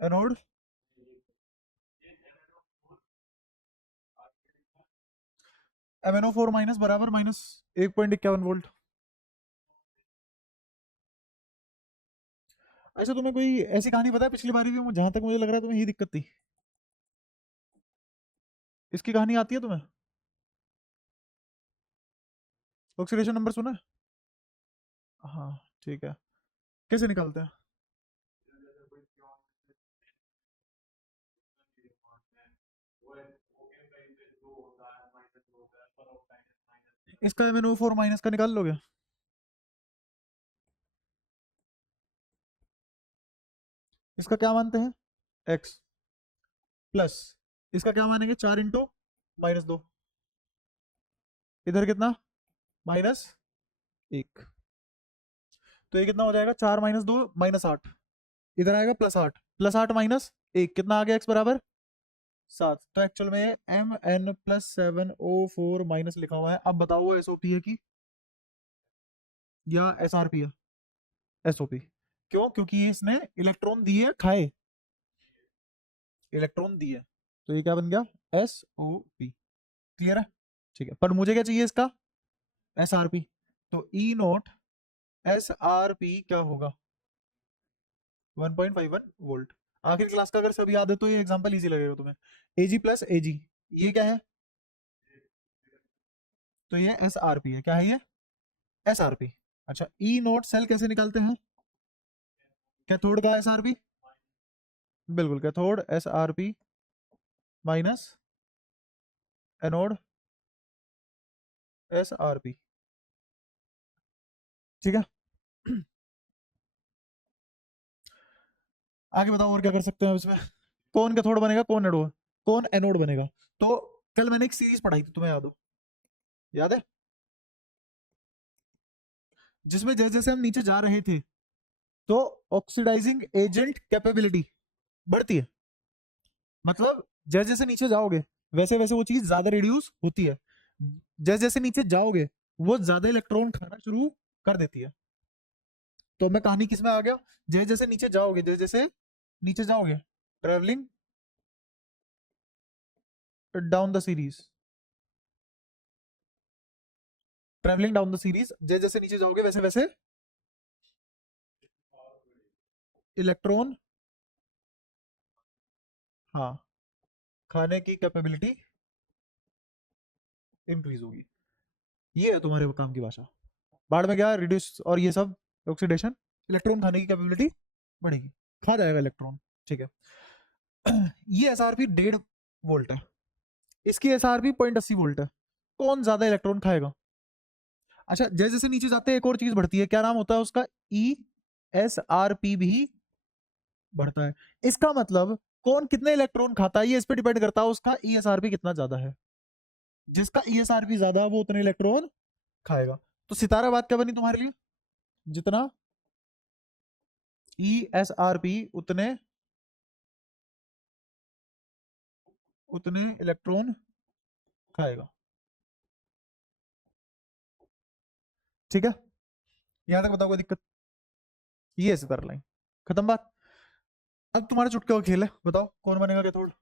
Anode MnO4 minus बराबर minus 1.51 volt. अच्छा तुम्हें कोई ऐसी कहानी पता है पिछली बारी भी, जहां तक मुझे लग रहा है तुम्हें ही दिक्कत थी, इसकी कहानी आती है तुम्हें? ऑक्सीडेशन नंबर सुना है? हाँ ठीक है, कैसे निकालते हैं? इसका MnO4 माइनस का निकाल लोगे? इसका क्या मानते हैं? एक्स प्लस, इसका क्या मानेंगे? 4 इंटू -2, इधर कितना? -1। तो ये कितना हो जाएगा? 4 - 2 -8, इधर आएगा +8, +8 -1 कितना आ गया? एक्स बराबर 7। तो एक्चुअल में Mn+7O4 माइनस लिखा हुआ है। अब बताओ वो SOP है कि या SRP है? SOP। क्यों? क्योंकि ये इसने इलेक्ट्रॉन दिए, खाए, इलेक्ट्रॉन दिए, तो ये क्या बन गया? SOP। क्लियर है? ठीक है, पर मुझे क्या चाहिए इसका? SRP। तो E0 SRP क्या होगा? 1.51 वोल्ट। आखिरी क्लास का अगर सब याद है तो ये एग्जांपल इजी लगेगा तुम्हें। Ag+Ag, ये क्या है? तो ये SRP है। क्या है ये? SRP। अच्छा, E0 सेल कैसे निकालते हैं? कैथोड का SRP, बिल्कुल, cathode SRP minus anode SRP। ठीक है। आगे बताओ और क्या कर सकते हैं अब इसमें? कौन कैथोड बनेगा, कौन एनोड, कौन एनोड बनेगा? तो कल मैंने एक सीरीज पढ़ाई थी, तुम्हें याद हो? याद है? जिसमें जैसे जैसे हम नीचे जा रहे थे तो ऑक्सीडाइजिंग एजेंट कैपेबिलिटी बढ़ती है। मतलब जैसे जैसे नीचे जाओगे वैसे वैसे वो चीज ज्यादा रिड्यूस होती है। जैसे जैसे नीचे जाओगे वो ज्यादा इलेक्ट्रॉन खाना शुरू कर देती है। तो मैं कहानी किस में आ गया? जैसे जैसे नीचे जाओगे, जैसे जैसे नीचे जाओगे, travelling down the series, travelling down the series, जैसे जैसे नीचे जाओगे वैसे वैसे इलेक्ट्रॉन, हाँ, खाने की कैपेबिलिटी इंक्रीज होगी। ये है तुम्हारे काम की भाषा। बाढ़ में क्या रिड्यूस और ये सब ऑक्सीडेशन, इलेक्ट्रॉन खाने की कैपेबिलिटी बढ़ेगी, खा जाएगा इलेक्ट्रॉन। ठीक है। ये SRP 1.5 वोल्ट है, इसकी SRP 0.80 वोल्ट है। कौन ज्यादा इलेक्ट्रॉन खाएगा? अच्छा, जैसे जैसे नीचे जाते हैं एक और चीज बढ़ती है, क्या नाम होता है उसका? ESRP भी बढ़ता है। इसका मतलब कौन कितने इलेक्ट्रॉन खाता है ये इस पे डिपेंड करता है उसका ESRP कितना ज्यादा है। जिसका ESRP ज्यादा है वो उतने इलेक्ट्रॉन खाएगा। तो सितारा बात क्या बनी तुम्हारे लिए? जितना ESRP उतने उतने इलेक्ट्रॉन खाएगा। ठीक है, यहां तक बताओ कोई दिक्कत? ये है सितारा लाइन, खत्म बात। अब तुम्हारा चुटकी का खेल है, बताओ कौन बनेगा कैथोड?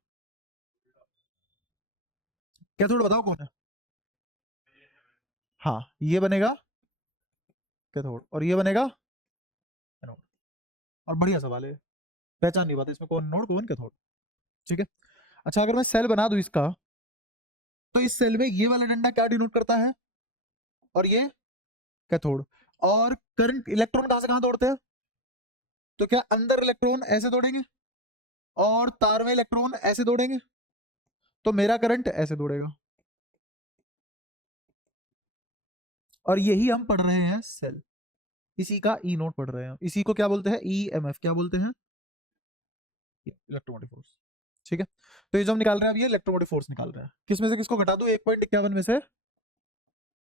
कैथोड बताओ कौन है? हाँ, ये बनेगा कैथोड और ये बनेगा एनोड। और बढ़िया सवाल है, पहचान नहीं पाते इसमें कौन नोड कौन कैथोड। ठीक है। अच्छा, अगर मैं सेल बना दूं इसका, तो इस सेल में ये वाला डंडा क्या डिनोट करता है? और ये कैथोड। और करंट, इलेक्ट्रॉन कहां से कहां दौड़ते हैं? तो क्या अंदर इलेक्ट्रॉन ऐसे दौड़ेंगे और तार में इलेक्ट्रॉन ऐसे दौड़ेंगे? तो मेरा करंट ऐसे दौड़ेगा। और यही हम पढ़ रहे हैं सेल, इसी का E0 पढ़ रहे हैं, इसी को क्या बोलते हैं? EMF। क्या बोलते हैं? Electromotive force. ठीक है। तो ये जो हम निकाल रहे हैं अब, ये इलेक्ट्रोमोटिव फोर्स निकाल रहे हैं। किस में से किसको घटा दो? 1.51 में से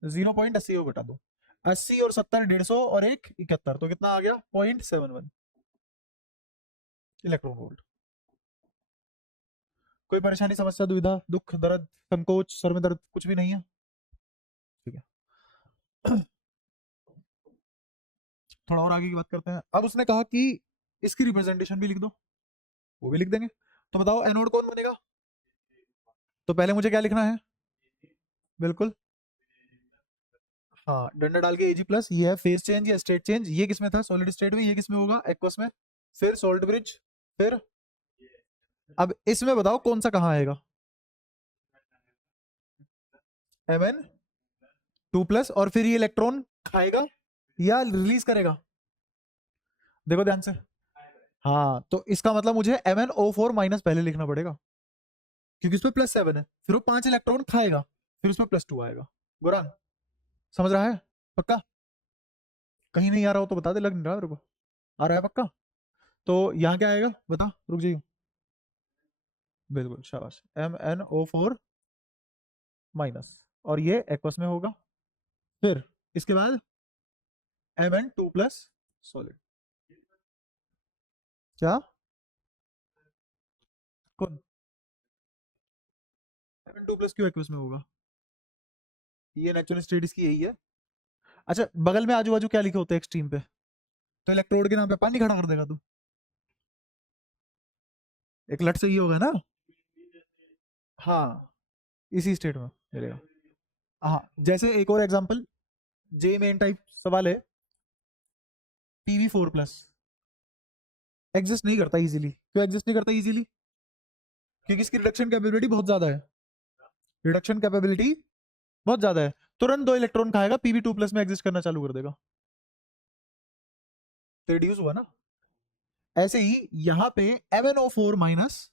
0.80 को घटा दो। 80 और 70 150 और 1 71, तो कितना आ गया? 0.71 इलेक्ट्रॉन वोल्ट। कोई परेशानी, समस्या, दुविधा, दुख, दर्द, संकोच, सर में दर्द कुछ भी नहीं है? ठीक है। थोड़ा और आगे की बात करते हैं। अब उसने कहा कि इसकी रिप्रेजेंटेशन भी लिख दो। वो भी लिख देंगे। तो बताओ एनोड कौन बनेगा? तो पहले मुझे क्या लिखना है? बिल्कुल, हाँ, डंडा डाल के एजी प्लस, ये है फेज चेंज या स्टेट चेंज। ये किसमें था? सॉलिड स्टेट में। ये किसमें होगा? एक्वस में। फिर सोल्ट ब्रिज। फिर अब इसमें बताओ कौन सा कहाँ आएगा? Mn2+, और फिर ये इलेक्ट्रॉन खाएगा या रिलीज करेगा? देखो ध्यान से। हाँ, तो इसका मतलब मुझे MnO4- पहले लिखना पड़ेगा, क्योंकि इसमें +7 है। फिर वो 5 इलेक्ट्रॉन खाएगा, फिर उसमें +2 आएगा। गुरान, समझ रहा है? पक्का? कहीं नहीं आ रहा हो तो बता दे, लग नहीं रहा मेरे को। आ रहा है पक्का? तो यहाँ क्या आएगा बता, रुक जाइए। बिल्कुल, शाबाश। MnO4-, और ये एक्वस में होगा। फिर इसके बाद Mn2+, सॉलिड। क्या? कौन? Mn2+ क्यों एक्वस में होगा? ये नेचुरल स्टेट इसकी यही है। अच्छा, बगल में आजू बाजू क्या लिखे होते हैं एक्सट्रीम पे? तो इलेक्ट्रोड के नाम पे पानी खड़ा कर देगा तू? एक लट से ही होगा ना? हाँ, इसी स्टेट में मिलेगा। हाँ, जैसे एक और एग्जांपल, जे मेन टाइप सवाल है। Pb4+ एग्जिस्ट नहीं करता इजीली। क्यों एग्जिस्ट नहीं करता इजीली? क्योंकि इसकी रिडक्शन कैपेबिलिटी बहुत ज्यादा है। रिडक्शन कैपेबिलिटी बहुत ज्यादा है। तुरंत 2 इलेक्ट्रॉन खाएगा, Pb2+ में एग्जिस्ट करना चालू कर देगा। तो रिड्यूस हुआ ना? ऐसे ही यहां पे MnO4-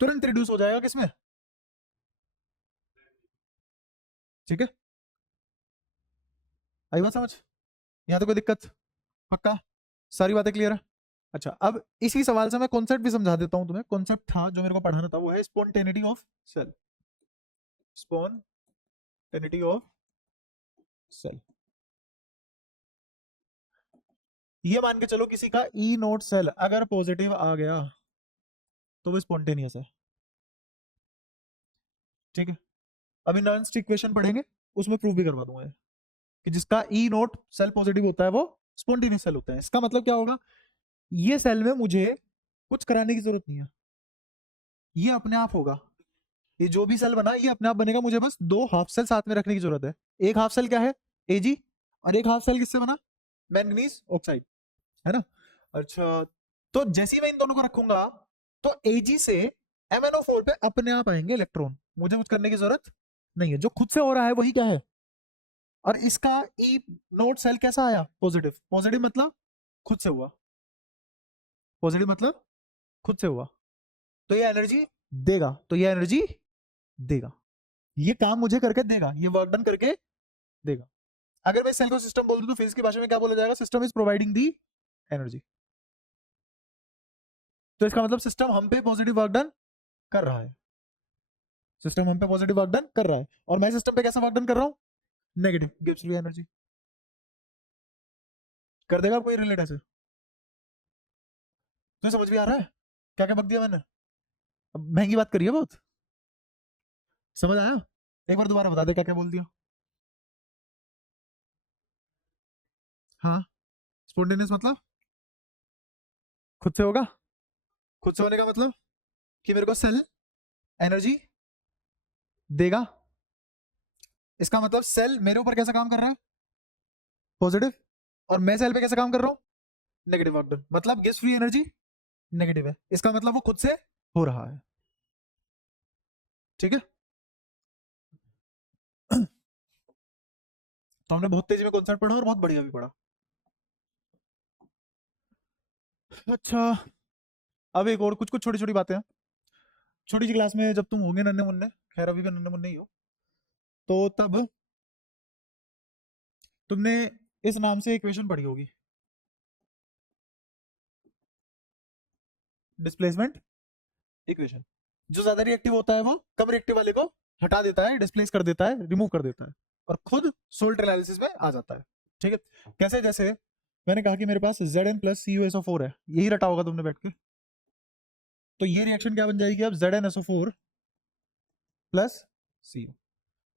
तुरंत रिड्यूस हो जाएगा किसमें? ठीक है, आई बात समझ? यहाँ तो कोई दिक्कत? पक्का? सारी बातें क्लियर है? अच्छा, अब इसी सवाल से मैं कॉन्सेप्ट भी समझा देता हूं तुम्हें। कॉन्सेप्ट था जो मेरे को पढ़ाना था, वो है spontaneity of cell. Spontaneity of cell. ये मान के चलो किसी का ई नोट सेल अगर पॉजिटिव आ गया तो वो स्पॉन्टेनियस है। ठीक है, अभी नर्न्स इक्वेशन पढ़ेंगे, उसमें प्रूव भी करवा दूंगा कि जिसका ई नोट सेल पॉजिटिव होता है वो स्पॉन्टेनियस सेल होता है। इसका मतलब क्या होगा? ये सेल में मुझे कुछ कराने की जरूरत नहीं है, ये अपने आप होगा। ये जो भी सेल बना ये अपने आप बनेगा, मुझे बस 2 हाफ सेल साथ में रखने की जरूरत है। एक हाफ सेल क्या है? एजी, और एक हाफ सेल किससे बना? मैंगनीज ऑक्साइड, है ना? अच्छा, तो जैसे ही मैं इन दोनों को रखूंगा तो एजी से MnO4 पे अपने आप आएंगे इलेक्ट्रॉन, मुझे कुछ करने की जरूरत नहीं है। जो खुद से हो रहा है वही क्या है? और इसका ई नोट सेल कैसा आया? पॉजिटिव। पॉजिटिव मतलब खुद से हुआ। पॉजिटिव मतलब खुद से हुआ, तो ये एनर्जी देगा। तो ये एनर्जी देगा, ये काम मुझे करके देगा, ये वर्क डन करके देगा। अगर मैं सेल को सिस्टम बोल दूं तो फिजिक्स की भाषा में क्या बोला जाएगा? System is providing the energy. तो इसका मतलब सिस्टम हम पे पॉजिटिव वर्क डन कर रहा है। सिस्टम हम पे पॉजिटिव वर्क डन कर रहा है, और मैं सिस्टम पे कैसा वर्क डन कर रहा हूं? Negative, gives free energy. कर देगा कोई रिलेट ऐसे? तुम्हें समझ में आ रहा है क्या क्या बक दिया मैंने? अब महंगी बात करिए बहुत। समझ आया? एक बार दोबारा बता दे क्या क्या बोल दिया। हाँ, स्पॉन्टेनियस मतलब खुद से होगा। खुद से होने का मतलब कि मेरे को सेल एनर्जी देगा। इसका मतलब सेल मेरे ऊपर कैसा काम कर रहा है? पॉजिटिव। और मैं सेल पे कैसा काम कर रहा हूँ? Negative work done. मतलब गेस फ्री एनर्जी नेगेटिव है, इसका मतलब वो खुद से हो रहा है। ठीक है। तो हमने बहुत तेजी में कॉन्सेप्ट पढ़ा और बहुत बढ़िया भी पढ़ा। अच्छा, अब एक और कुछ कुछ छोटी छोटी बातें हैं। छोटी सी क्लास में जब तुम होंगे नन्हे मुन्ने, खैर अभी भी नन्हे मुन्ने ही हो, तो तब तुमने इस नाम से इक्वेशन पढ़ी होगी, डिस्प्लेसमेंट इक्वेशन। जो ज्यादा रिएक्टिव होता है वो कम रिएक्टिव वाले को हटा देता है, डिस्प्लेस कर देता है, रिमूव कर देता है, और खुद सोल्ट एनालिसिस में आ जाता है। ठीक है, कैसे? जैसे मैंने कहा कि मेरे पास Zn+CuSO4 है, यही रटा होगा तुमने बैठ के। तो ये रिएक्शन क्या बन जाएगी अब? ZnSO4 प्लस सी।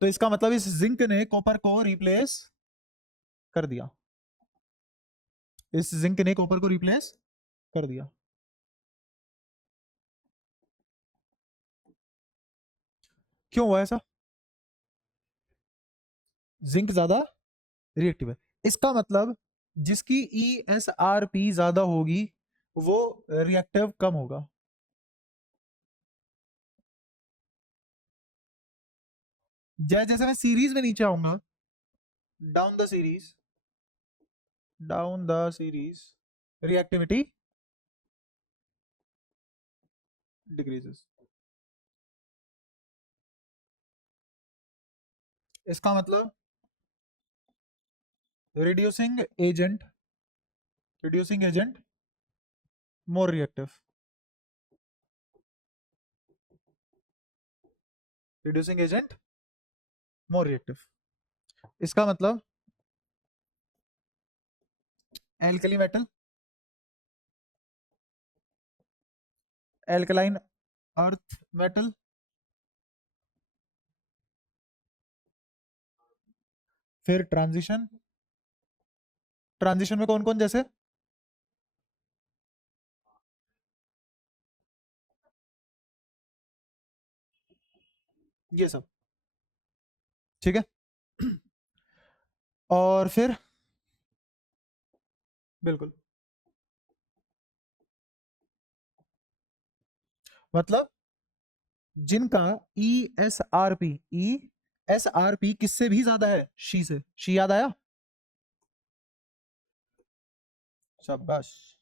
तो इसका मतलब इस जिंक ने कॉपर को रिप्लेस कर दिया। इस जिंक ने कॉपर को रिप्लेस कर दिया। क्यों हुआ ऐसा? जिंक ज्यादा रिएक्टिव है। इसका मतलब जिसकी ESRP ज्यादा होगी वो रिएक्टिव कम होगा। जैसे जैसे मैं सीरीज में नीचे आऊंगा, down the series, down the series, reactivity decreases. इसका मतलब reducing agent, reducing agent more reactive, reducing agent more reactive. इसका मतलब alkali metal, alkaline earth metal, फिर ट्रांजिशन, ट्रांजिशन में कौन कौन जैसे ये सब, ठीक है। और फिर बिल्कुल, मतलब जिनका ESRP किससे भी ज्यादा है, शी से, शी याद आया, शाबाश।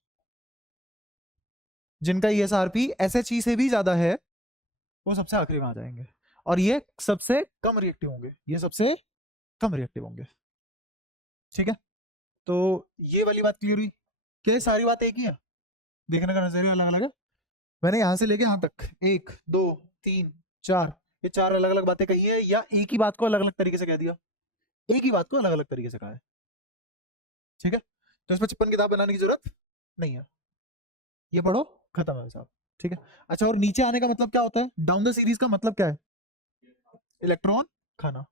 जिनका ESRP SHE से भी ज्यादा है वो सबसे आखिरी में आ जाएंगे, और ये सबसे कम रिएक्टिव होंगे, ये सबसे कम रिएक्टिव होंगे, ठीक है। तो ये वाली बात क्लियर हुई। क्या ये सारी बात एक ही है? देखने का नजरिया अलग अलग है। मैंने यहां से लेके यहां तक 1 2 3 4, ये 4 अलग अलग बातें कही है, या एक ही बात को अलग अलग तरीके से कह दिया? एक ही बात को अलग अलग तरीके से कहा है, ठीक है। तो इसमें 56 किताब बनाने की जरूरत नहीं है, ये पढ़ो, खत्म है साहब, ठीक है। अच्छा, और नीचे आने का मतलब क्या होता है? डाउन द सीरीज का मतलब क्या है? इलेक्ट्रॉन खाना।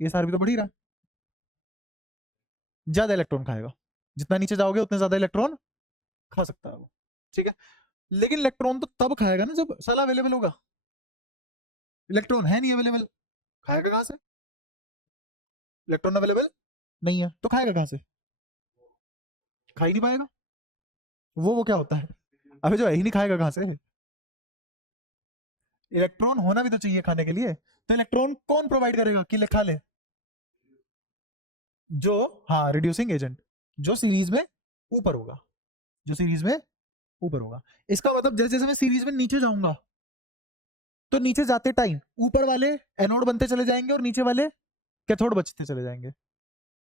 ये सार भी तो बढ़ ही रहा है, ज्यादा इलेक्ट्रॉन खाएगा, जितना नीचे जाओगे उतने ज्यादा इलेक्ट्रॉन खा सकता है वो, ठीक है। लेकिन इलेक्ट्रॉन तो तब खाएगा ना जब साला अवेलेबल होगा, इलेक्ट्रॉन है नहीं अवेलेबल, खाएगा कहां से? इलेक्ट्रॉन अवेलेबल नहीं है तो खाएगा कहां से? खा ही नहीं पाएगा। वो क्या होता है? अबे जो है ही नहीं, खाएगा कहां से? इलेक्ट्रॉन होना भी तो चाहिए खाने के लिए, तो इलेक्ट्रॉन कौन प्रोवाइड करेगा कि ले खा ले? जो, हाँ, रिड्यूसिंग एजेंट, जो सीरीज में ऊपर होगा, जो सीरीज में ऊपर होगा। इसका मतलब जैसे जैसे मैं सीरीज में नीचे जाऊंगा तो नीचे जाते टाइम ऊपर वाले एनोड बनते चले जाएंगे और नीचे वाले कैथोड बचते चले जाएंगे,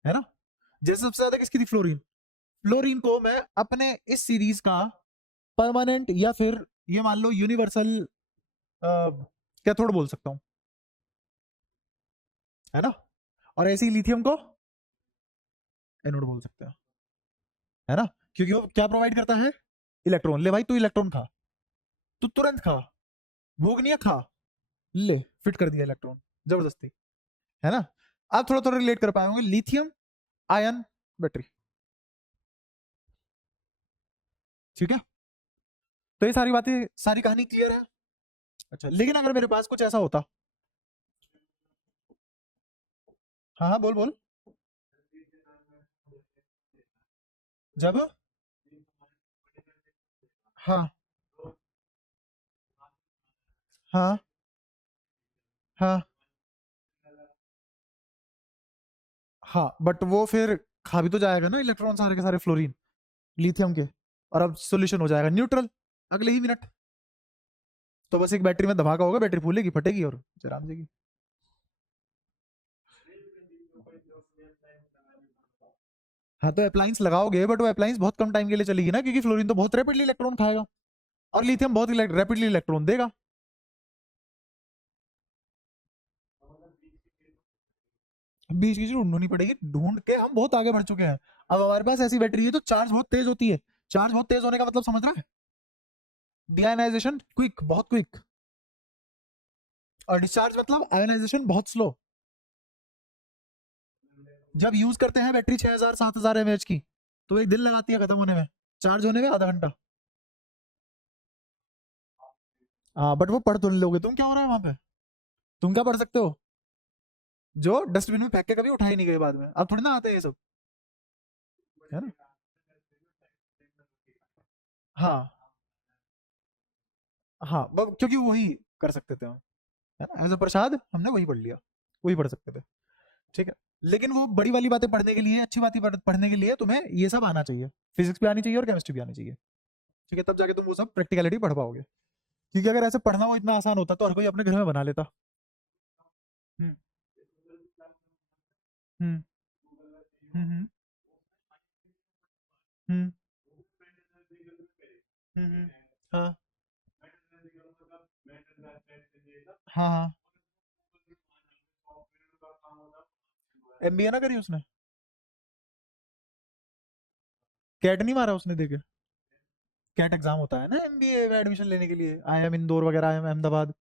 है ना। जैसे सबसे ज्यादा किसकी थी? फ्लोरीन। फ्लोरीन को मैं अपने इस सीरीज का परमानेंट या फिर ये मान लो यूनिवर्सल कैथोड बोल सकता हूं, है ना। और ऐसे ही लिथियम को एनोड बोल सकते हैं, है ना, क्योंकि वो क्या प्रोवाइड करता है? इलेक्ट्रॉन। ले भाई तू इलेक्ट्रॉन खा, तू तुरंत खा, भूख नहीं है, खा, ले, फिट कर दिया इलेक्ट्रॉन जबरदस्ती, है ना। आप थोड़ा थोड़ा रिलेट कर पाएंगे, लिथियम आयन बैटरी, ठीक है। तो ये सारी बातें, सारी कहानी क्लियर है। अच्छा, लेकिन अगर मेरे पास कुछ ऐसा होता, हाँ हाँ बोल बोल, जब, हाँ हाँ हाँ हाँ, बट वो फिर खा भी तो जाएगा ना इलेक्ट्रॉन सारे के सारे फ्लोरीन लिथियम के, और अब सोल्यूशन हो जाएगा न्यूट्रल अगले ही मिनट। तो बस एक बैटरी में धमाका होगा, बैटरी फूलेगी, फटेगी और आराम से। हाँ, तो अप्लायंस लगाओगे बट वो अप्लायंस बहुत कम टाइम के लिए चलेगी ना, क्योंकि फ्लोरीन तो बहुत रैपिडली इलेक्ट्रॉन खाएगा और लिथियम बहुत रैपिडली इलेक्ट्रॉन देगा। बीच की चीज ढूंढनी पड़ेगी, ढूंढ के हम बहुत आगे बढ़ चुके हैं। अब हमारे पास ऐसी बैटरी है तो चार्ज बहुत तेज होती है। चार्ज बहुत तेज होने का मतलब समझ रहा है? डीआयनाइजेशन क्विक, बहुत क्विक, और डिस्चार्ज मतलब आयनाइजेशन बहुत स्लो। जब यूज करते हैं बैटरी 6000 7000 mAh की, तो एक दिन लगाती है खत्म होने में, चार्ज होने में आधा घंटा। हाँ बट वो पढ़ तो नहीं लोगे, तुम क्या हो रहा है वहां पे, तुम क्या पढ़ सकते हो, जो डस्टबिन में फेंक के कभी उठाई नहीं गए बाद में, अब थोड़ी ना आते हैं ये सब, है ना। हाँ हाँ क्योंकि वही कर सकते थे हम, है ना, एज अ प्रसाद हमने वही पढ़ लिया, वही पढ़ सकते थे। ठीक है, लेकिन वो बड़ी वाली बातें पढ़ने के लिए, अच्छी बातें पढ़ने के लिए तुम्हें ये सब आना चाहिए, फिजिक्स भी आनी चाहिए और केमिस्ट्री भी आनी चाहिए। ठीक है, तब जाके तुम वो सब प्रैक्टिकलिटी पढ़ पाओगे, क्योंकि अगर ऐसे पढ़ना वो इतना आसान होता तो हर कोई अपने घर में बना लेता। हम्म हम्म हम्म हम्म हम्म, हाँ हाँ हाँ। एमबीए ना करी उसने, कैट नहीं मारा उसने देखे, कैट एग्जाम होता है ना एमबीए में एडमिशन लेने के लिए, आईएम इंदौर वगैरह, आईएम अहमदाबाद,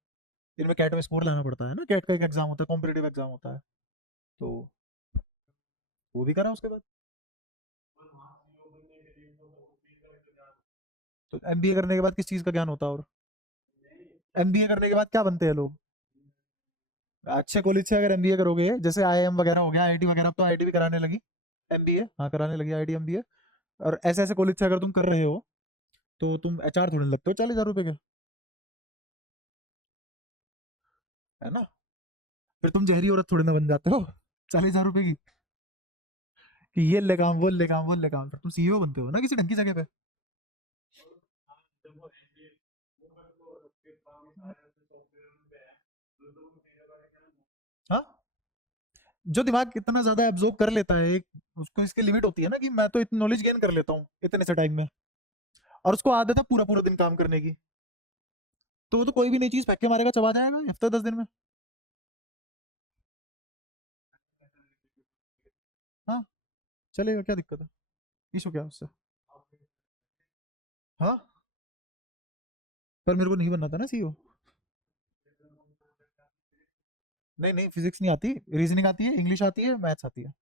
इनमें कैट में स्कोर लाना पड़ता है ना, कैट का एक एग्जाम होता है, कॉम्पिटेटिव एग्जाम होता है, तो वो भी करा उसके बाद। तो एमबीए करने के बाद किस चीज का ज्ञान होता है, और एमबीए करने के बाद क्या बनते हैं लोग, अच्छे कॉलेज से अगर एमबीए करोगे, जैसे आईआईएम वगैरह हो गया, आईआईटी वगैरह, अब तो आईआईटी भी कराने लगी एमबीए, हाँ कराने लगी आईआईटी एमबीए, और ऐसे ऐसे कॉलेज से अगर तुम कर रहे हो तो तुम एचआर थोड़ी ना लगते हो 40,000 रुपए के, है ना, फिर तुम जहरी औरत थोड़ी ना बन जाते हो 40,000 रुपए की, कि ये ले काम, वो ले काम, वो ले काम, फिर तुम सीईओ बनते हो ना किसी ढंग की जगह पे। हाँ, जो दिमाग इतना ज्यादा एब्जॉर्ब कर लेता है एक, उसको इसकी लिमिट होती है ना, कि मैं तो इतनी नॉलेज गेन कर लेता हूँ इतने से टाइम में, और उसको आदत है पूरा पूरा दिन काम करने की, तो वो तो कोई भी नई चीज फेंक के मारेगा, चबा जाएगा हफ्ते 10 दिन में। हाँ, चलेगा, क्या दिक्कत है, इशू क्या है उससे। हाँ, पर मेरे को नहीं बनना था ना सीईओ। नहीं नहीं, फिजिक्स नहीं आती, रीजनिंग आती है, इंग्लिश आती है, मैथ्स आती है।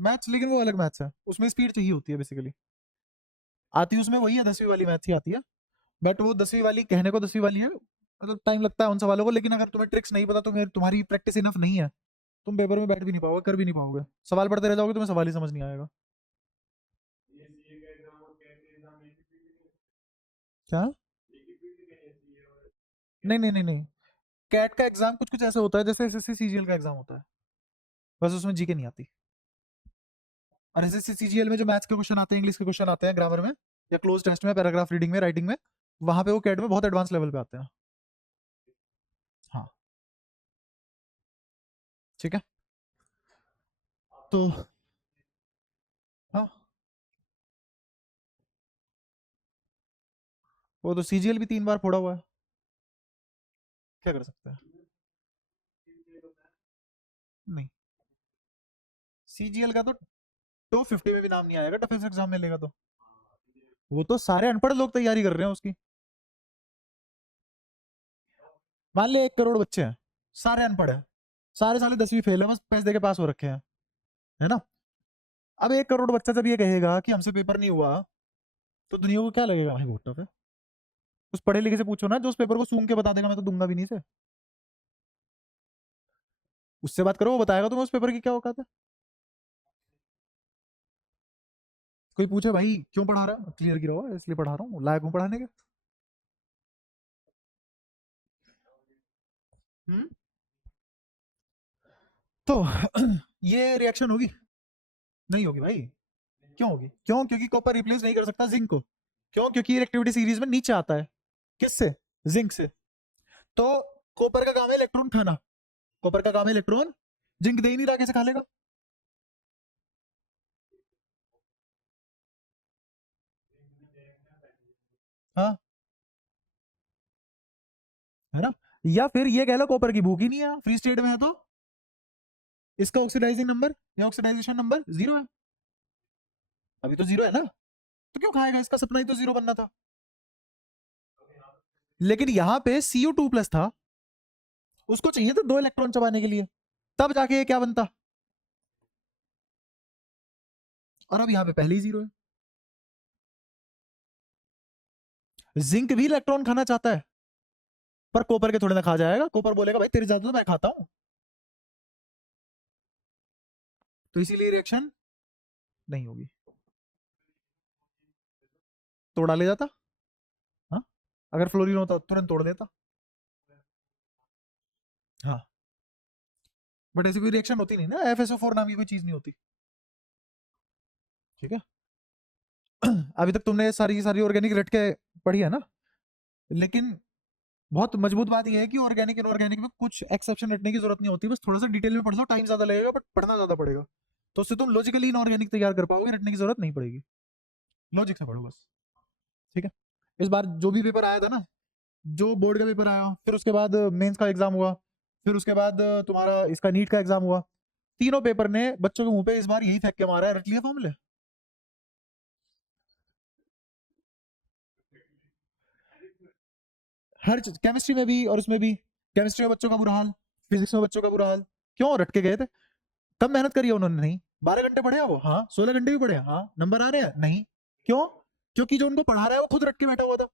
मैथ्स, लेकिन वो अलग मैथ्स है, उसमें स्पीड चाहिए होती है बेसिकली, आती है उसमें वही है, 10वीं वाली मैथ्स ही आती है, बट वो 10वीं वाली कहने को 10वीं वाली है, मतलब टाइम लगता है उन सवालों को, लेकिन अगर तुम्हें ट्रिक्स नहीं पता, तुम्हारी प्रैक्टिस इनफ नहीं है, तुम पेपर में बैठ भी नहीं पाओगे, कर भी नहीं पाओगे, सवाल पढ़ते रह जाओगे, तुम्हें सवाल ही समझ नहीं आएगा। क्या, नहीं नहीं नहीं नहीं, कैट का एग्जाम कुछ कुछ ऐसे होता है जैसे एसएससी सीजीएल का एग्जाम होता है, बस उसमें जीके नहीं आती, और एसएससी सीजीएल में जो मैथ्स के क्वेश्चन आते हैं, इंग्लिश के क्वेश्चन आते हैं, ग्रामर में या क्लोज टेस्ट में, पैराग्राफ रीडिंग में, राइटिंग में, वहां पे वो कैट में बहुत एडवांस लेवल पे आते हैं। हाँ, ठीक है, तो हाँ, वो तो सीजीएल भी 3 बार फोड़ा हुआ है, क्या कर सकते हैं। नहीं, सीजीएल का तो टॉप 50 में भी नाम नहीं आएगा, टफेस्ट एग्जाम में लेगा तो, वो तो सारे अनपढ़ लोग तैयारी कर रहे हैं उसकी, मान ले 1 करोड़ बच्चे हैं, सारे अनपढ़ हैं, सारे साले 10वीं फेल है, बस पैसे दे के पास हो रखे हैं, है ना। अब 1 करोड़ बच्चा जब ये कहेगा कि हमसे पेपर नहीं हुआ, तो दुनिया को क्या लगेगा, भाई बहुत टफ है। उस पढ़े लिखे से पूछो ना, जो उस पेपर को सूंघ के बता देगा मैं तो दूंगा भी नहीं से, उससे बात करो, वो बताएगा तुम्हें उस पेपर की क्या औकात है। कोई पूछे भाई क्यों पढ़ा रहा है, क्लियर गिरा हुआ है इसलिए पढ़ा रहा हूँ, लायक हूँ पढ़ाने के। हम्म, तो ये रिएक्शन होगी, नहीं होगी भाई, क्यों होगी, क्यों, क्योंकि कॉपर रिप्लेस नहीं कर सकता जिंक को, क्यों, क्योंकि ये एक्टिविटी सीरीज में नीचे आता है, किससे, जिंक से, तो कॉपर का काम है इलेक्ट्रॉन खाना, कॉपर का काम है इलेक्ट्रॉन, जिंक दे ही नहीं रहा, कैसे खा लेगा। हाँ, है ना, या फिर ये कह लो कॉपर की भूख ही नहीं है, फ्री स्टेट में है, तो इसका ऑक्सीडाइजिंग नंबर या ऑक्सीडाइजेशन नंबर 0 है, अभी तो 0 है ना, तो क्यों खाएगा, इसका सपना ही तो 0 बनना था। लेकिन यहाँ पे Cu2+ था, उसको चाहिए था 2 इलेक्ट्रॉन चबाने के लिए, तब जाके ये क्या बनता, और अब यहाँ पे पहले ही 0 है। जिंक भी इलेक्ट्रॉन खाना चाहता है, पर कॉपर के थोड़े ना खा जाएगा। कॉपर बोलेगा भाई तेरे ज्यादा तो मैं खाता हूं, तो इसीलिए रिएक्शन नहीं होगी। तोड़ा ले जाता। हाँ, अगर फ्लोरीन होता तुरंत तोड़ देता। हाँ, बट ऐसी कोई रिएक्शन होती नहीं ना, FSO4 नाम की कोई चीज नहीं होती। ठीक है। अभी तक तुमने सारी सारी ऑर्गेनिक रट के पढ़ी है ना, लेकिन बहुत मजबूत बात यह है कि ऑर्गेनिक इनऑर्गेनिक में कुछ एक्सेप्शन रटने की जरूरत नहीं होती, बस थोड़ा सा डिटेल में पढ़ लो, टाइम ज्यादा लगेगा बट पढ़ना ज्यादा पड़ेगा, तो उससे तुम लॉजिकली इनऑर्गेनिक तैयार कर पाओगे, रटने की जरूरत नहीं पड़ेगी, लॉजिक से पढ़ो बस। ठीक है। इस बार जो भी पेपर आया था ना, जो बोर्ड का पेपर आया, फिर उसके बाद मेंस का एग्जाम हुआ, फिर उसके बाद तुम्हारा इसका नीट का एग्जाम हुआ, तीनों पेपर ने बच्चों के मुंह पे इस बार यही फेंक के मारा है, रट लिया फॉर्मूले। हर चीज, केमिस्ट्री में भी और उसमें भी, केमिस्ट्री में बच्चों का बुरा हाल, फिजिक्स में बच्चों का बुरा हाल, क्यों रट के गए थे? कम मेहनत करी है उन्होंने? नहीं। 12 घंटे पढ़े हैं वो? हाँ। 16 घंटे भी पढ़े हैं? हाँ। नंबर आ रहे हैं? नहीं। क्यों? क्योंकि जो उनको पढ़ा रहा है वो खुद रट के बैठा हुआ था,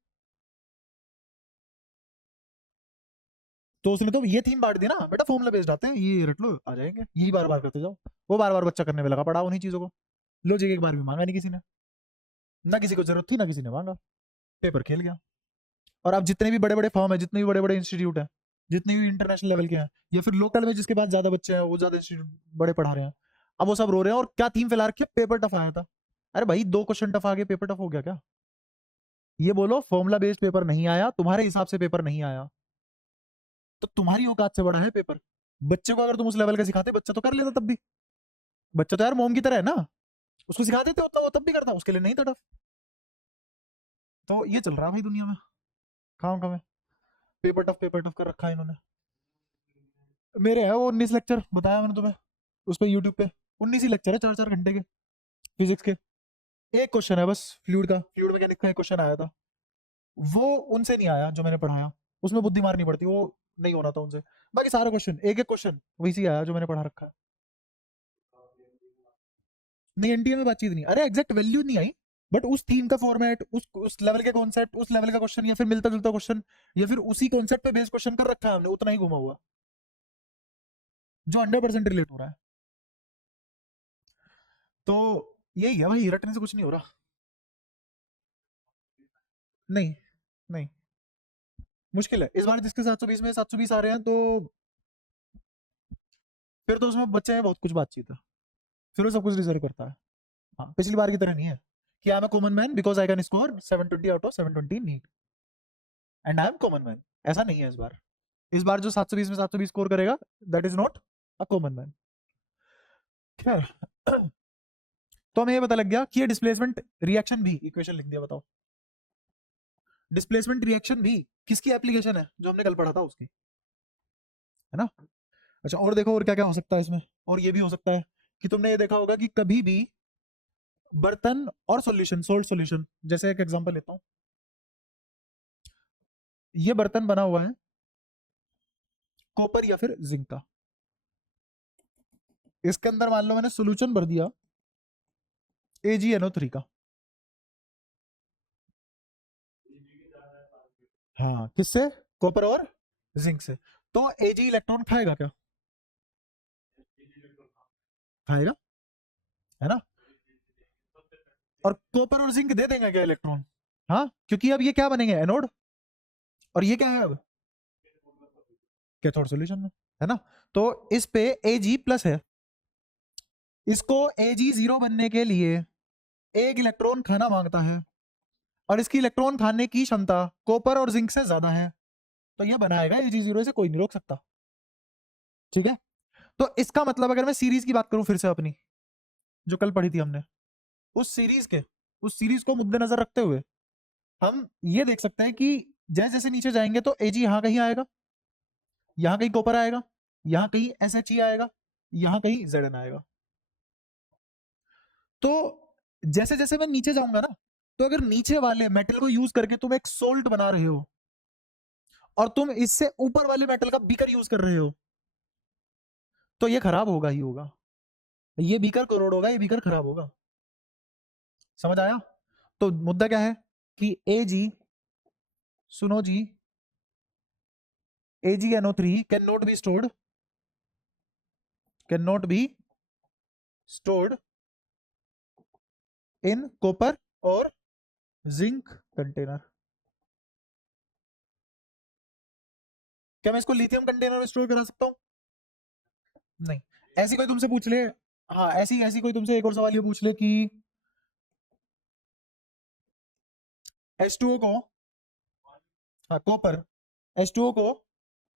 तो उसने तो ये थीम बांट दी ना, बेटा फॉर्मूला बेस्ड आते हैं, ये रट लो आ जाएंगे, यही बार बार करते जाओ। वो बार बार बच्चा करने में लगा पड़ा उन्हीं चीजों को, लॉजिक एक बार भी मांगा नहीं किसी ने, ना किसी को जरूरत थी ना किसी ने मांगा, पेपर खेल गया। और अब जितने भी बड़े बड़े फॉर्म है, जितने भी बड़े बड़े इंस्टीट्यूट है, जितने भी इंटरनेशनल लेवल के हैं, या फिर लोकल में जिसके पास ज्यादा बच्चे हैं, वो ज्यादा इंस्टीट्यूट बड़े पढ़ा रहे हैं, अब वो सब रो रहे हैं। और क्या थीम फैला रखी है? पेपर टफ आया था। अरे भाई 2 क्वेश्चन टफ आ गए, पेपर टफ हो गया क्या? ये बोलो फॉर्मुला बेस्ड पेपर नहीं आया, तुम्हारे हिसाब से पेपर नहीं आया, तो तुम्हारी औकात से बड़ा है पेपर। बच्चे को अगर तुम उस लेवल का सिखाते, बच्चा तो कर लेता तब भी, बच्चा तो यार मोम की तरह है ना, उसको सिखा देते हो तो वो तब भी करता, उसके लिए नहीं था टफ। तो ये चल रहा है भाई दुनिया में, काम काम है, पेपर टफ कर रखा है इन्होंने। मेरे है वो 19 लेक्चर, बताया मैंने तुम्हें, उस पर यूट्यूब पे 19 ही लेक्चर है, 4 4 घंटे के, फिजिक्स के। एक क्वेश्चन है बस फ्लूइड का, फ्लूइड मैकेनिक्स का एक क्वेश्चन आया था, वो उनसे नहीं आया जो मैंने पढ़ाया, उसमें बुद्धि मारनी पड़ती, वो नहीं होना था उनसे। बाकी सारा क्वेश्चन एक एक क्वेश्चन वही से आया जो मैंने पढ़ा रखा है। नहीं, एनटीए में बातचीत नहीं, अरे एग्जैक्ट वैल्यू नहीं आई, बट उस थीम का फॉर्मेट, उस लेवल के कॉन्सेप्ट, उस लेवल का क्वेश्चन, या फिर मिलता जुलता क्वेश्चन, या फिर उसी कॉन्सेप्ट पे बेस्ड क्वेश्चन कर रखा है हमने, उतना ही घुमा हुआ, जो 100% रिलेट हो रहा है। तो यही है भाई, रटने से कुछ नहीं हो रहा। नहीं, नहीं, मुश्किल है इस बार, जिसके 720 में 720 आ रहे हैं, तो फिर तो उसमें बच्चे में बहुत कुछ बातचीत है, फिर वो सब कुछ डिजर्व करता है। हाँ, पिछली बार की तरह नहीं है कि I am a common man because I can score 720 out of 720 neat and I am common man, ऐसा नहीं है इस बार। इस बार जो 720 में 720 स्कोर करेगा, that is not a common man. खैर, तो हमें ये पता लग गया कि ये डिस्प्लेसमेंट रिएक्शन भी, इक्वेशन लिख दिया, बताओ डिस्प्लेसमेंट रिएक्शन भी किसकी एप्लीकेशन है? जो हमने कल पढ़ा था उसकी, है ना। अच्छा, और देखो और क्या क्या हो सकता है इसमें, और ये भी हो सकता है कि तुमने ये देखा होगा कि कभी भी बर्तन और सॉल्यूशन, सोल्ट सॉल्यूशन, जैसे एक एग्जांपल लेता हूं, ये बर्तन बना हुआ है कॉपर या फिर जिंक का, इसके अंदर मान लो मैंने सोल्यूशन भर दिया AgNO3 का। हाँ, किससे? कॉपर और जिंक से। तो Ag इलेक्ट्रॉन खाएगा क्या? खाएगा, है ना। और कॉपर और जिंक दे देंगे क्या इलेक्ट्रॉन? हाँ, क्योंकि अब ये क्या बनेंगे? एनोड, और ये क्या है अब? कैथोड सॉल्यूशन में, है ना। तो इस पे Ag प्लस है, इसको Ag0 बनने के लिए एक इलेक्ट्रॉन खाना मांगता है, और इसकी इलेक्ट्रॉन खाने की क्षमता कॉपर और जिंक से ज्यादा है, तो ये बनाएगा Ag0, से कोई नहीं रोक सकता। ठीक है। तो इसका मतलब अगर मैं सीरीज की बात करूं फिर से अपनी, जो कल पढ़ी थी हमने, उस सीरीज को मुद्देनजर रखते हुए हम ये देख सकते हैं कि जैसे जैसे नीचे जाएंगे तो Ag यहां कहीं आएगा, यहां कहीं कॉपर आएगा, यहां कहीं SHE आएगा, यहां कहीं Zn आएगा। तो जैसे जैसे मैं नीचे जाऊंगा ना, तो अगर नीचे वाले मेटल को यूज करके तुम एक सोल्ट बना रहे हो, और तुम इससे ऊपर वाले मेटल का बीकर यूज कर रहे हो, तो ये खराब होगा ही होगा, ये बीकर करोड़ होगा, ये बीकर खराब होगा। समझ आया? तो मुद्दा क्या है कि Ag सुनो जी, AgNO3 cannot be stored in copper और जिंक कंटेनर। क्या मैं इसको लिथियम कंटेनर में स्टोर करा सकता हूँ? नहीं। ऐसी कोई तुमसे पूछ ले, हाँ ऐसी ऐसी कोई तुमसे एक और सवाल ये पूछ ले कि H2O को, हाँ कॉपर, H2O को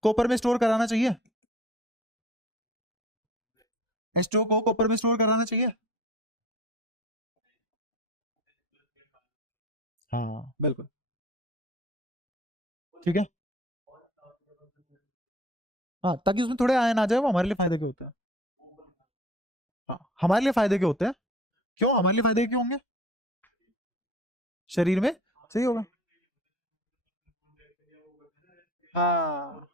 कॉपर में स्टोर कराना चाहिए? H2O को कॉपर में स्टोर कराना चाहिए? हाँ बिल्कुल, ठीक है। हाँ, ताकि उसमें थोड़े आयन आ जाए, वो हमारे लिए फायदे के होते हैं। हाँ, हमारे लिए फायदे के होते हैं। क्यों हमारे लिए फायदे क्यों होंगे? शरीर में सही होगा। हाँ,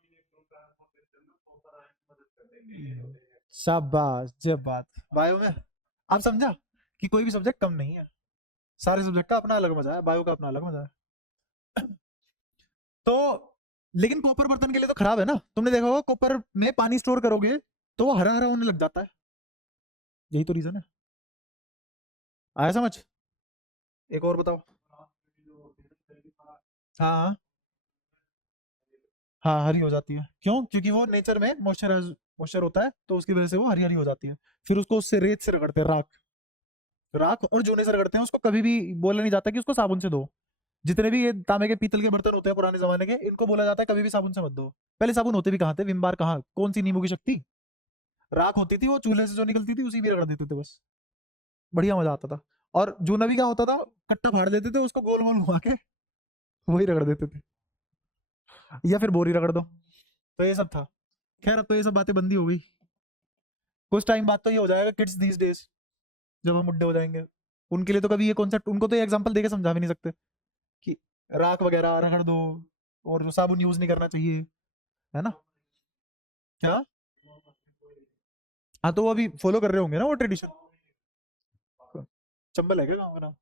शाबाश, जब बात बायो में, आप समझा कि कोई भी सब्जेक्ट कम नहीं है, सारे सब्जेक्ट का अपना अलग मजा है, बायो का अपना अलग मजा है। तो लेकिन कॉपर बर्तन के लिए तो खराब है ना, तुमने देखा होगा कॉपर में पानी स्टोर करोगे तो वो हरा हरा होने लग जाता है, यही तो रीजन है। आया समझ? एक और बताओ। हाँ हाँ हाँ, हरी हो जाती है, क्यों? क्योंकि वो नेचर में मॉइस्चर होता है, तो उसकी वजह से वो हरी हरी हो जाती है। फिर उसको उससे रेत से रगड़ते हैं, राख, राख और जूने से रगड़ते हैं उसको, कभी भी बोला नहीं जाता कि उसको साबुन से धो। जितने भी ये तांबे के पीतल के बर्तन होते हैं पुराने जमाने के, इनको बोला जाता है कभी भी साबुन से मत धो। पहले साबुन होते भी कहाँ थे? विम बार कहाँ, कौन सी नींबू की शक्ति, राख होती थी, वो चूल्हे से जो निकलती थी उसी भी रगड़ देते थे बस, बढ़िया मजा आता था। और जूना भी क्या होता था, कट्टा फाड़ देते थे, उसको गोल गोल घुमा के वही रगड़ देते थे, या फिर बोरी रगड़ दो। तो ये सब था। खैर अब तो ये सब बातें बंदी हो गई। कुछ टाइम बाद तो ये हो जाएगा किड्स दीज डेज, जब हम बुड्ढे हो जाएंगे, उनके लिए तो कभी ये कॉन्सेप्ट, उनको तो ये एग्जांपल देके समझा भी नहीं सकते कि राख वगैरह रगड़ दो और जो साबुन यूज नहीं करना चाहिए, है ना? क्या? हाँ, तो वो अभी फॉलो कर रहे होंगे ना वो ट्रेडिशन। चंबल है क्या गाँव का नाम?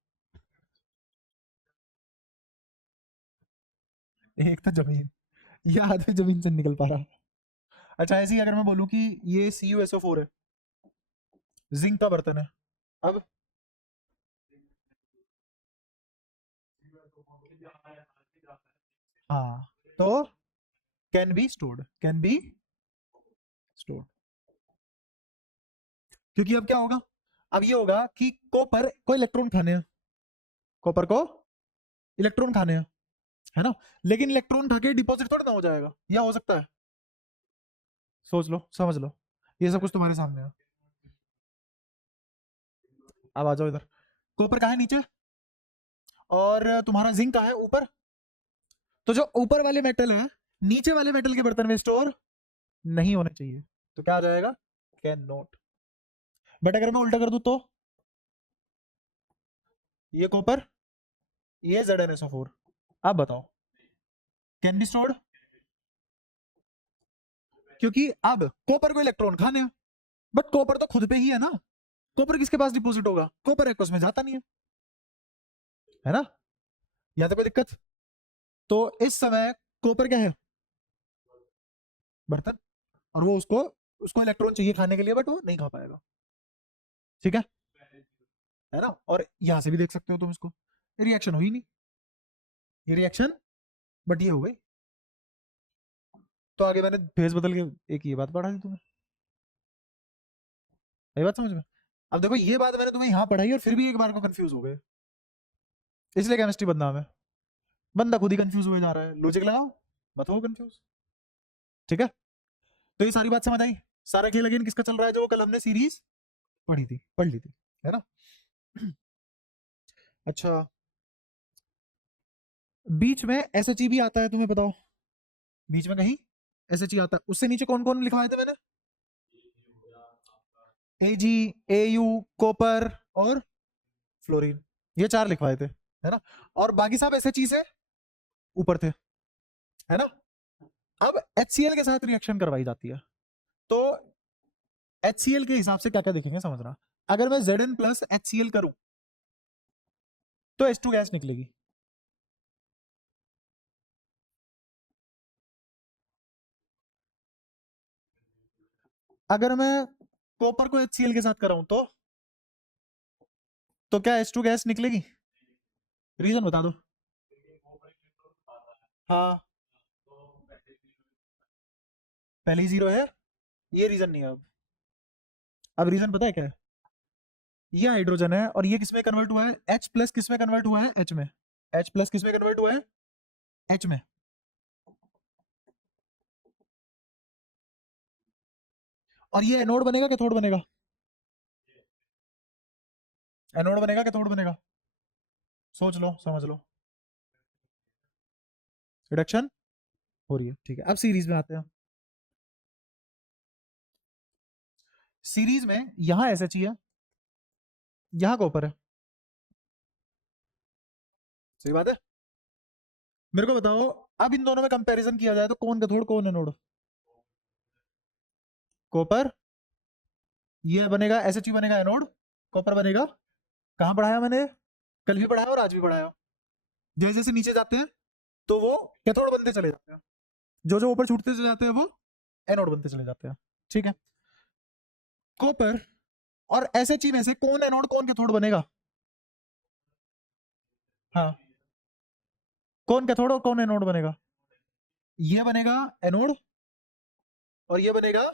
एक तो जमीन, ये आदमी जमीन से निकल पा रहा। अच्छा, ऐसे ही अगर मैं बोलूँ कि ये CuSO4 है, जिंक का बर्तन है, अब हाँ, तो कैन बी स्टोर्ड, क्योंकि अब क्या होगा, अब ये होगा कि कॉपर को इलेक्ट्रॉन खाने हैं, कॉपर को इलेक्ट्रॉन खाने हैं, है ना? लेकिन इलेक्ट्रॉन खा के डिपॉजिट थोड़ा ना हो जाएगा, या हो सकता है? सोच लो, समझ लो, ये सब कुछ तुम्हारे सामने है। अब आ जाओ इधर, कॉपर कहाँ है? नीचे। और तुम्हारा जिंक कहाँ है? ऊपर। तो जो ऊपर वाले मेटल है, नीचे वाले मेटल के बर्तन में स्टोर नहीं होने चाहिए, तो क्या आ जाएगा? Can not. बट अगर मैं उल्टा कर दूं तो, ये कॉपर, ये ZnSO4, आप बताओ, कैन बी स्टोर्ड? क्योंकि अब कॉपर को इलेक्ट्रॉन खाने हैं, बट कॉपर तो खुद पे ही है ना, कॉपर किसके पास डिपॉजिट होगा? कॉपर एक्वस में जाता नहीं है ना? यहाँ तो कोई दिक्कत? तो इस समय कॉपर क्या है? बर्तन, और वो उसको उसको इलेक्ट्रॉन चाहिए खाने के लिए, बट वो नहीं खा पाएगा, ठीक है ना? और यहां से भी देख सकते हो तुम इसको, रिएक्शन हुई नहीं, ये रिएक्शन, बट ये हो गई। तो आगे मैंने फेस बदल के एक ये बात पढ़ा दी तुम्हें, ये बात समझ में? अब देखो, ये बात मैंने तुम्हें यहाँ पढ़ाई और फिर भी एक बार को कंफ्यूज हो गए, इसलिए केमिस्ट्री बदनाम है। बंदा खुद ही कंफ्यूज हुए जा रहा है, लॉजिक लगाओ, मत हो कंफ्यूज, ठीक है? तो ये सारी बात समझ आई? सारा खेल अगेन किसका चल रहा है? जो कल हमने सीरीज पढ़ ली थी, है ना? अच्छा, बीच में SHE भी आता है, तुम्हें बताओ? बीच में कहीं SHE आता है, उससे नीचे कौन कौन लिखवाए थे मैंने? AgAu, कॉपर और फ्लोरीन, ये चार लिखवाए थे, है ना? और बाकी सब SHE से ऊपर थे, है ना? अब HCl के साथ रिएक्शन करवाई जाती है, तो HCl के हिसाब से क्या क्या देखेंगे समझना। अगर मैं Zn प्लस HCl करूं तो H2 गैस निकलेगी, अगर मैं कॉपर को HCl के साथ कराऊं तो क्या H2 गैस निकलेगी? रीजन बता दो। हाँ, पहले ही जीरो है, ये रीजन नहीं है। अब रीजन पता है क्या है? ये हाइड्रोजन है और ये किसमें कन्वर्ट हुआ है? H प्लस किसमें कन्वर्ट हुआ है? H में। H प्लस किसमें कन्वर्ट हुआ है? H में। और ये एनोड बनेगा कैथोड बनेगा? एनोड बनेगा कैथोड बनेगा? सोच लो, समझ लो। रिडक्शन हो रही है, ठीक है। अब सीरीज में आते हैं। सीरीज में यहां SHE है, यहां कॉपर है। सही बात है। मेरे को बताओ, अब इन दोनों में कंपैरिजन किया जाए तो कौन कैथोड कौन एनोड? कॉपर, ये बनेगा SHE बनेगा एनोड, कॉपर बनेगा। कहां पढ़ाया मैंने? कल भी पढ़ाया और आज भी पढ़ाया। जैसे जैसे नीचे जाते हैं तो वो कैथोड बनते चले जाते हैं, जो जो ऊपर छूटते चले जाते हैं वो एनोड बनते चले जाते हैं, ठीक है। कॉपर और SHE में से कौन एनोड कौन कैथोड बनेगा? हाँ, कौन कैथोड और कौन एनोड बनेगा? ये बनेगा एनोड और ये बनेगा।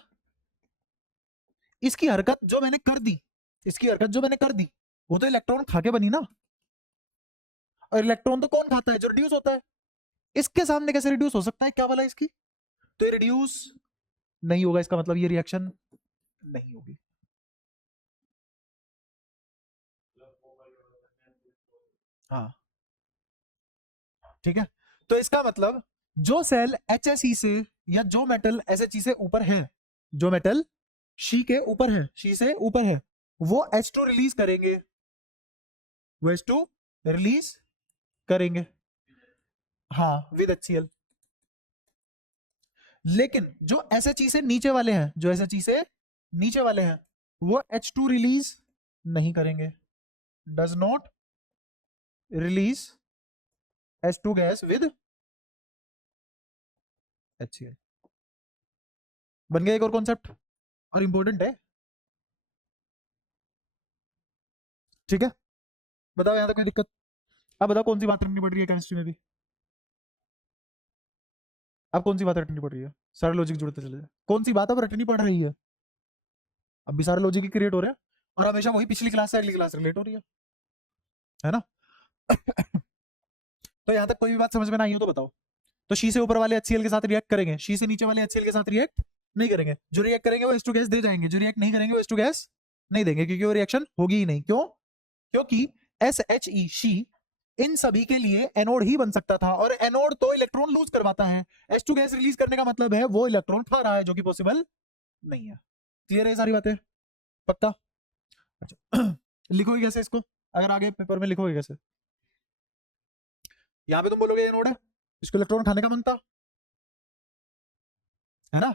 इसकी हरकत जो मैंने कर दी, इसकी हरकत जो मैंने कर दी, वो तो इलेक्ट्रॉन खा के बनी ना। और इलेक्ट्रॉन तो कौन खाता है? जो रिड्यूस होता है। इसके सामने कैसे रिड्यूस हो सकता है? क्या वाला इसकी? तो ये रिड्यूस नहीं होगा, इसका मतलब ये रिएक्शन नहीं होगी। हाँ, ठीक है। तो इसका मतलब जो सेल HSE से या जो मेटल SHE से ऊपर है, जो मेटल शी के ऊपर है, शी से ऊपर है, वो H2 रिलीज करेंगे, वो H2 रिलीज करेंगे। हाँ, विद HCl। लेकिन जो SHE से नीचे वाले हैं, जो SHE से नीचे वाले हैं, वो H2 रिलीज नहीं करेंगे, does not release H2 gas with HCl। बन गया एक और कॉन्सेप्ट, और इंपॉर्टेंट है, ठीक है। बताओ यहां तक कोई दिक्कत? अब बताओ कौन सी बात रखनी पड़ रही है केमिस्ट्री में भी? अब कौन सी बात रटनी पड़ रही है? सारे लॉजिक जुड़ते चले जाए, कौन सी बात अब रटनी पड़ रही है? अब भी सारे लॉजिक ही क्रिएट हो रहे हैं, और हमेशा वही पिछली क्लास से अगली क्लास रिलेट हो रही है ना? तो यहां तक कोई भी बात समझ में ना आई हो तो बताओ। तो शी से ऊपर वाले HCl के साथ रिएक्ट करेंगे, शी से नीचे वाले HCl के साथ रिएक्ट नहीं करेंगे। जो रिएक्ट करेंगे वो H2 गैस दे जाएंगे, जो रिएक्ट नहीं करेंगे वो H2 गैस नहीं देंगे, क्योंकि वो रिएक्शन होगी ही नहीं। क्यों? क्योंकि SHE शी इन सभी के लिए एनोड ही बन सकता था, और एनोड तो इलेक्ट्रॉन लूज करवाता है। H2 गैस रिलीज करने का मतलब है वो इलेक्ट्रॉन खा रहा है, जो कि पॉसिबल नहीं है। क्लियर है सारी बातें? पक्का? अच्छा, लिखोगे कैसे इसको? अगर आगे पेपर में लिखोगे कैसे? यहां पे तुम बोलोगे एनोड है, इसको इलेक्ट्रॉन खाने का मांगता है ना?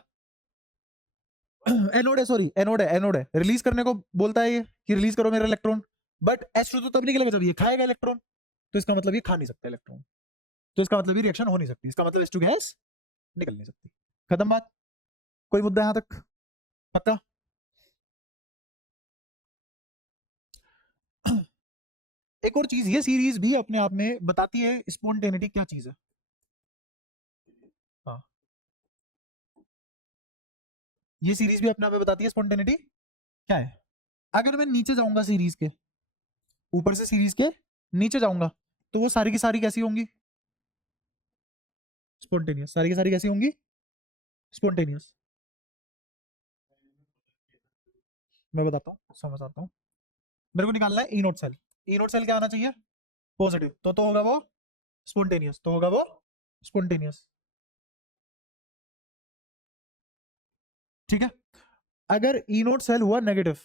एनोड है, सॉरी एनोड है, एनोड है, रिलीज करने को बोलता है ये कि रिलीज करो मेरा इलेक्ट्रॉन। बट H2 तो तब निकलेगा जब ये खाएगा इलेक्ट्रॉन, तो इसका मतलब ये खा नहीं सकता इलेक्ट्रॉन, तो इसका मतलब ये रिएक्शन हो नहीं सकती, इसका मतलब H2 गैस निकल नहीं सकती। खत्म बात? कोई मुद्दा यहां तक? पक्का? एक और चीज, ये सीरीज भी अपने आप में बताती है स्पॉन्टेनिटी क्या चीज है। हाँ, ये सीरीज भी अपने आप में बताती है स्पॉन्टेनिटी क्या है। अगर मैं नीचे जाऊंगा सीरीज के, ऊपर से सीरीज के नीचे जाऊंगा, तो वो सारी की सारी कैसी होंगी? स्पॉन्टेनियस। सारी की सारी कैसी होंगी? स्पॉन्टेनियस। मैं बताता हूँ, समझ आता हूँ। मेरे को निकालना है ई नोट सेल। ई नोट सेल क्या आना चाहिए? पॉजिटिव। तो होगा वो स्पॉन्टेनियस, तो होगा वो स्पॉन्टेनियस, ठीक है। अगर ई नोट सेल हुआ नेगेटिव,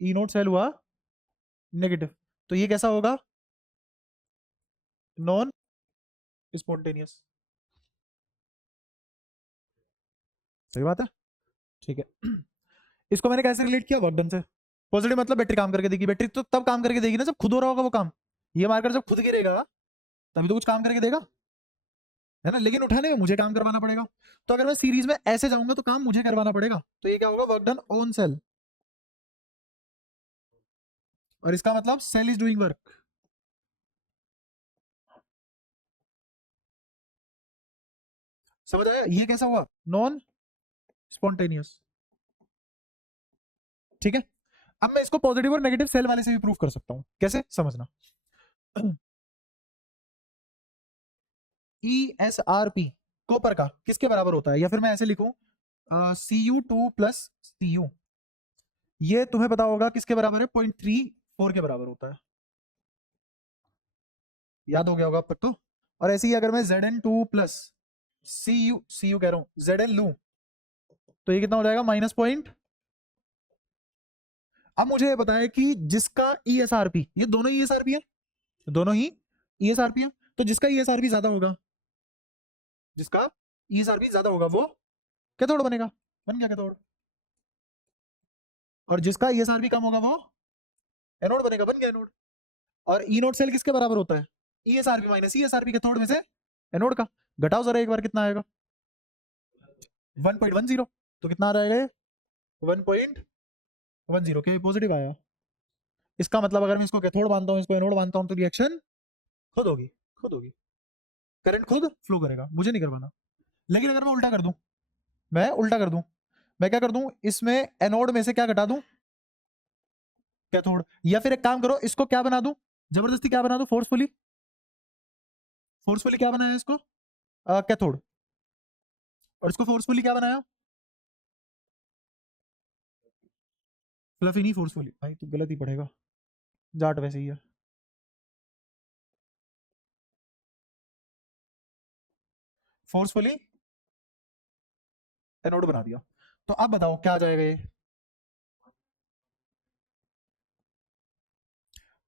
ई नोट सेल हुआ नेगेटिव, तो ये कैसा होगा? Non spontaneous. सही बात है, ठीक है। इसको मैंने कैसे रिलेट किया? वर्क डन से। पॉजिटिव मतलब बैटरी काम करके देगी, बैटरी तो तब काम करके देगी ना जब खुद हो रहा होगा वो काम। ये मार्कर जब खुद गिरेगा तभी तो कुछ काम करके देगा, है ना, लेकिन उठाने में मुझे काम करवाना पड़ेगा। तो अगर मैं सीरीज में ऐसे जाऊंगा तो काम मुझे करवाना पड़ेगा, तो ये क्या होगा, वर्क डन ऑन सेल, और इसका मतलब सेल इज डूइंग वर्क। समझ आया, ये कैसा हुआ, नॉन स्पॉन्टेनियस। ठीक है, अब मैं इसको पॉजिटिव और नेगेटिव सेल वाले से भी प्रूव कर सकता हूं, कैसे समझना। E S R P copper का किसके बराबर होता है, या फिर मैं ऐसे लिखूं Cu2 प्लस Cu, ये तुम्हें पता होगा किसके बराबर है, 0.34 के बराबर होता है, याद हो गया होगा अब तक तो। और ऐसे ही अगर मैं Zn2 प्लस Cu कह रहा हूं Zn लू, तो ये कितना हो जाएगा, -0. अब मुझे ये बताया कि जिसका ESRP, ये दोनों ही ESRP है, दोनों ही ESRP है, तो जिसका ESRP ज्यादा होगा, जिसका ESRP ज्यादा होगा वो कैथोड बनेगा, बन गया कैथोड। और जिसका ESRP कम होगा वो एनोड बनेगा, बन गया एनोड। और ई नोड सेल किसके बराबर होता है, ESRP माइनस ESRP कैथोड में से एनोड का, घटाओ जरा एक बार कितना आएगा, 1.10, तो कितना आ जाएगा, 1.10 के पॉजिटिव आया। इसका मतलब अगर मैं इसको कैथोड मानता हूँ, इसको एनोड मानता हूँ, तो रिएक्शन खुद होगी, खुद होगी, करंट खुद फ्लो करेगा, मुझे नहीं करवाना। लेकिन अगर मैं उल्टा कर दूं, मैं उल्टा कर दूं, मैं क्या कर दूं, इसमें एनोड में से क्या घटा दूं, कैथोड। या फिर एक काम करो, इसको क्या बना दूं, जबरदस्ती क्या बना दूं, फोर्सफुली, फोर्सफुली क्या बनाया इसको, कैथोड। और इसको फोर्सफुली क्या बनाया, फ्लफी नहीं, फोर्सफुली। भाई तू गलत ही पढ़ेगा, जाट वैसे ही है। फोर्सफुली एनोड बना दिया। तो अब बताओ क्या आ जाएगा ये,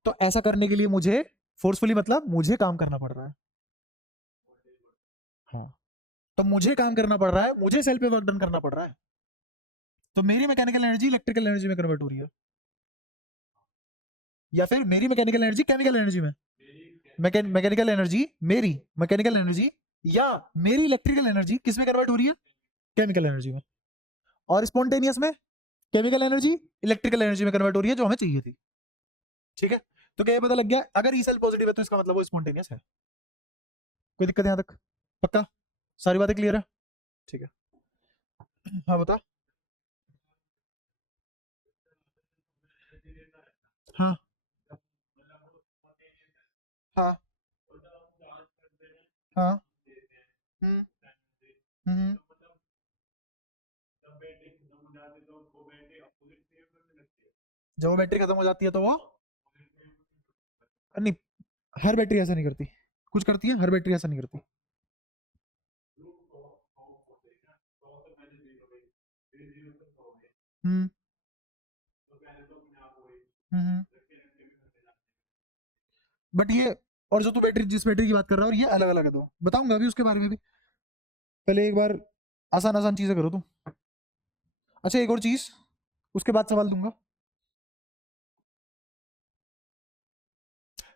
तो ऐसा करने के लिए मुझे फोर्सफुली मतलब मुझे काम करना पड़ रहा है, हाँ, तो मुझे काम करना पड़ रहा है, मुझे सेल पे वर्क डन करना पड़ रहा है, तो मेरी मैकेनिकल एनर्जी इलेक्ट्रिकल एनर्जी में कन्वर्ट हो रही है, या फिर मेरी मैकेनिकल एनर्जी केमिकल एनर्जी में, मैकेनिकल एनर्जी, मेरी मैकेनिकल एनर्जी या मेरी इलेक्ट्रिकल एनर्जी किस में कन्वर्ट हो रही है, केमिकल एनर्जी में। और स्पॉन्टेनियस में केमिकल एनर्जी इलेक्ट्रिकल एनर्जी में कन्वर्ट हो रही है, जो हमें चाहिए थी। ठीक है, तो क्या ये पता लग गया, अगर ई सेल पॉजिटिव है तो इसका मतलब वो स्पॉन्टेनियस है। कोई दिक्कत यहाँ तक, पक्का, सारी बातें क्लियर है। ठीक है, हाँ बता। हाँ हाँ हाँ, हम्म हम्म, जब वो बैटरी खत्म हो जाती है तो वो, नहीं, हर बैटरी ऐसा नहीं करती, कुछ करती है, हर बैटरी ऐसा नहीं करती। हम्म हम्म, बट ये, और जो तू बैटरी, जिस बैटरी की बात कर रहा है, और ये अलग अलग है, तो बताऊंगा अभी उसके बारे में भी, पहले एक बार आसान आसान चीजें करो तुम। अच्छा एक और चीज, उसके बाद सवाल दूंगा।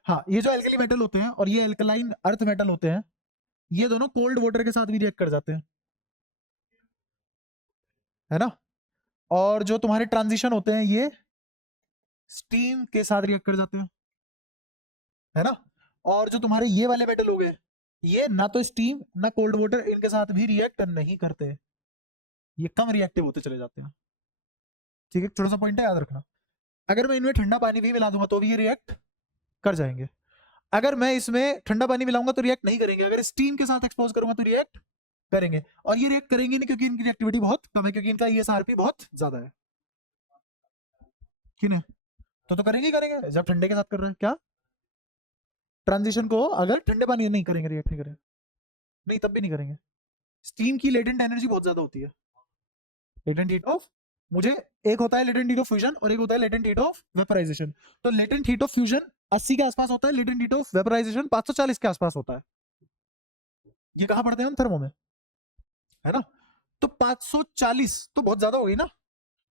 हाँ, ये जो एल्कली मेटल होते हैं और ये एल्कलाइन अर्थ मेटल होते हैं, ये दोनों कोल्ड वाटर के साथ भी रिएक्ट कर जाते हैं, है ना। और जो तुम्हारे ट्रांजिशन होते हैं, ये स्टीम के साथ रिएक्ट कर जाते हैं, है ना। और जो तुम्हारे ये वाले मेटल हो गए, ये ना तो स्टीम ना कोल्ड वाटर इनके साथ भी रिएक्ट नहीं करते, ये कम रिएक्टिव होते चले जाते हैं। ठीक है, छोटा सा पॉइंट है, याद रखना। अगर मैं इनमें ठंडा पानी भी मिला दूंगा तो भी ये रिएक्ट कर जाएंगे, अगर मैं इसमें ठंडा पानी मिलाऊंगा तो रिएक्ट नहीं करेंगे, अगर स्टीम के साथ एक्सपोज करूंगा तो रिएक्ट करेंगे। और ये रिएक्ट करेंगे नहीं क्योंकि इनकी रिएक्टिविटी बहुत कम है, क्योंकि इनका ESRP बहुत ज्यादा है, ठीक है। तो करेंगे ही करेंगे जब ठंडे के साथ कर रहे हैं, क्या ट्रांजिशन को अगर ठंडे पानी नहीं करेंगे, रिएक्ट नहीं करेंगे, नहीं तब भी नहीं करेंगे। स्टीम की लेटेंट एनर्जी बहुत ज्यादा होती है, लेटेंट हीट ऑफ, मुझे, एक होता है लेटेंट हीट ऑफ फ्यूजन और एक होता है लेटेंट हीट ऑफ वेपराइजेशन। तो लेटेंट हीट ऑफ फ्यूजन 80 के आसपास होता है, लेटेंट हीट ऑफ वेपराइजेशन 540 के आसपास होता है। ये कहाँ पढ़ते हैं हम, थर्मो में, है ना। तो 540 तो बहुत ज्यादा हो गई ना,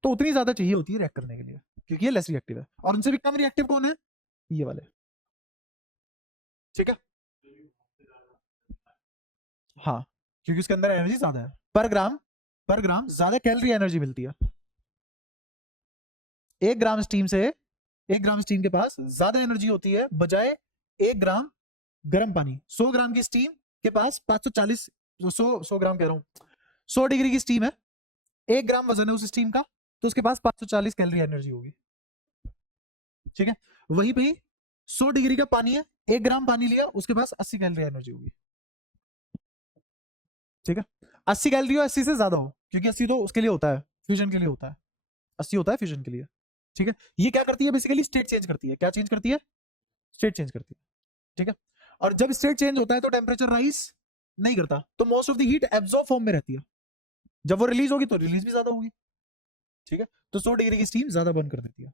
तो उतनी ज्यादा चाहिए होती है रिएक्ट करने के लिए, क्योंकि ये लेस रिएक्टिव है, और उनसे भी कम रिएक्टिव कौन है, ये वाले। ठीक है, हाँ, क्योंकि उसके अंदर एनर्जी ज्यादा है पर ग्राम ज्यादा कैलोरी एनर्जी मिलती है। 1 ग्राम स्टीम से 1 ग्राम स्टीम के पास ज्यादा एनर्जी होती है बजाय 1 ग्राम गर्म पानी। 100 ग्राम की स्टीम के पास 540, 100 ग्राम कह रहा हूँ, 100 डिग्री की स्टीम है, 1 ग्राम वजन है उस स्टीम का, तो उसके पास 540 कैलोरी एनर्जी होगी। ठीक है, वहीं पे 100 डिग्री का पानी है, 1 ग्राम पानी लिया, उसके पास 80 कैलोरी एनर्जी होगी। ठीक है, 80 कैलोरी हो, 80 से ज्यादा हो, क्योंकि 80 तो उसके लिए होता है, फ्यूजन के लिए होता है, 80 होता है फ्यूजन के लिए। ठीक है, ये क्या करती है बेसिकली, स्टेट चेंज करती है। क्या चेंज करती है? स्टेट चेंज करती है। ठीक है, और जब स्टेट चेंज होता है तो टेम्परेचर राइज नहीं करता, तो most of the heat absorb form में रहती है। जब वो रिलीज होगी तो रिलीज भी ज्यादा होगी। ठीक है, तो 100 डिग्री की स्टीम ज्यादा बर्न कर देती है।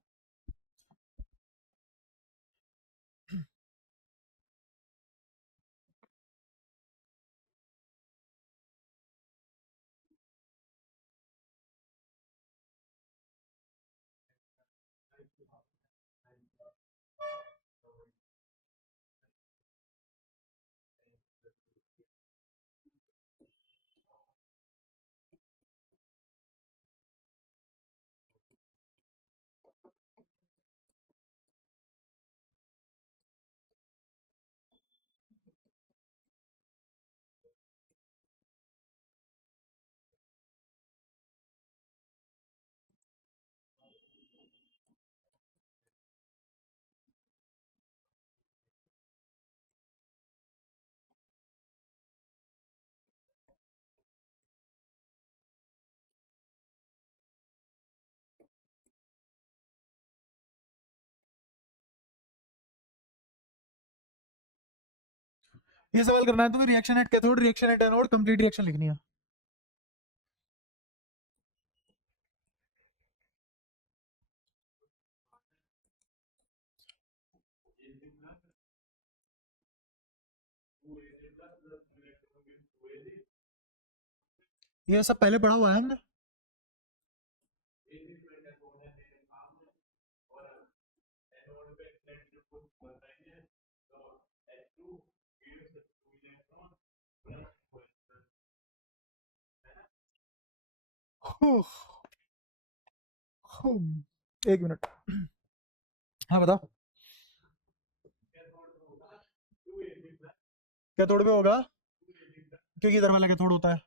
ये सवाल करना है तुम्हें, reaction at cathode, reaction at anode, complete reaction लिखनी है। ये सब पहले पढ़ा हुआ है हमने। एक मिनट, हाँ बताओ। कैथोड पे होगा क्योंकि इधर वाला कैथोड होता है,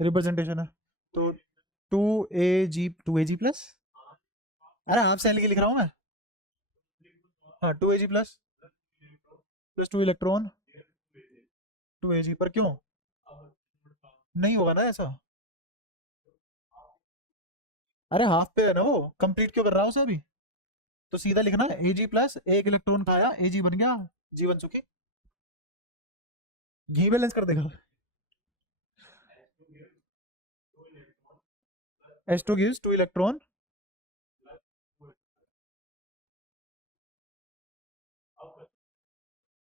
रिप्रेजेंटेशन है। तो 2Ag प्लस, अरे हाफ सेल के लिख रहा हूँ मैं। हाँ, 2Ag plus plus 2 electron 2Ag पर, क्यों नहीं होगा ना ऐसा? अरे हाफ पे है ना वो, कंप्लीट क्यों कर रहा हूँ उसे अभी? तो सीधा लिखना Ag प्लस, 1 इलेक्ट्रॉन खाया, Ag बन गया, जीवन सुखी। घी बैलेंस कर देगा। H2 gives 2 इलेक्ट्रॉन,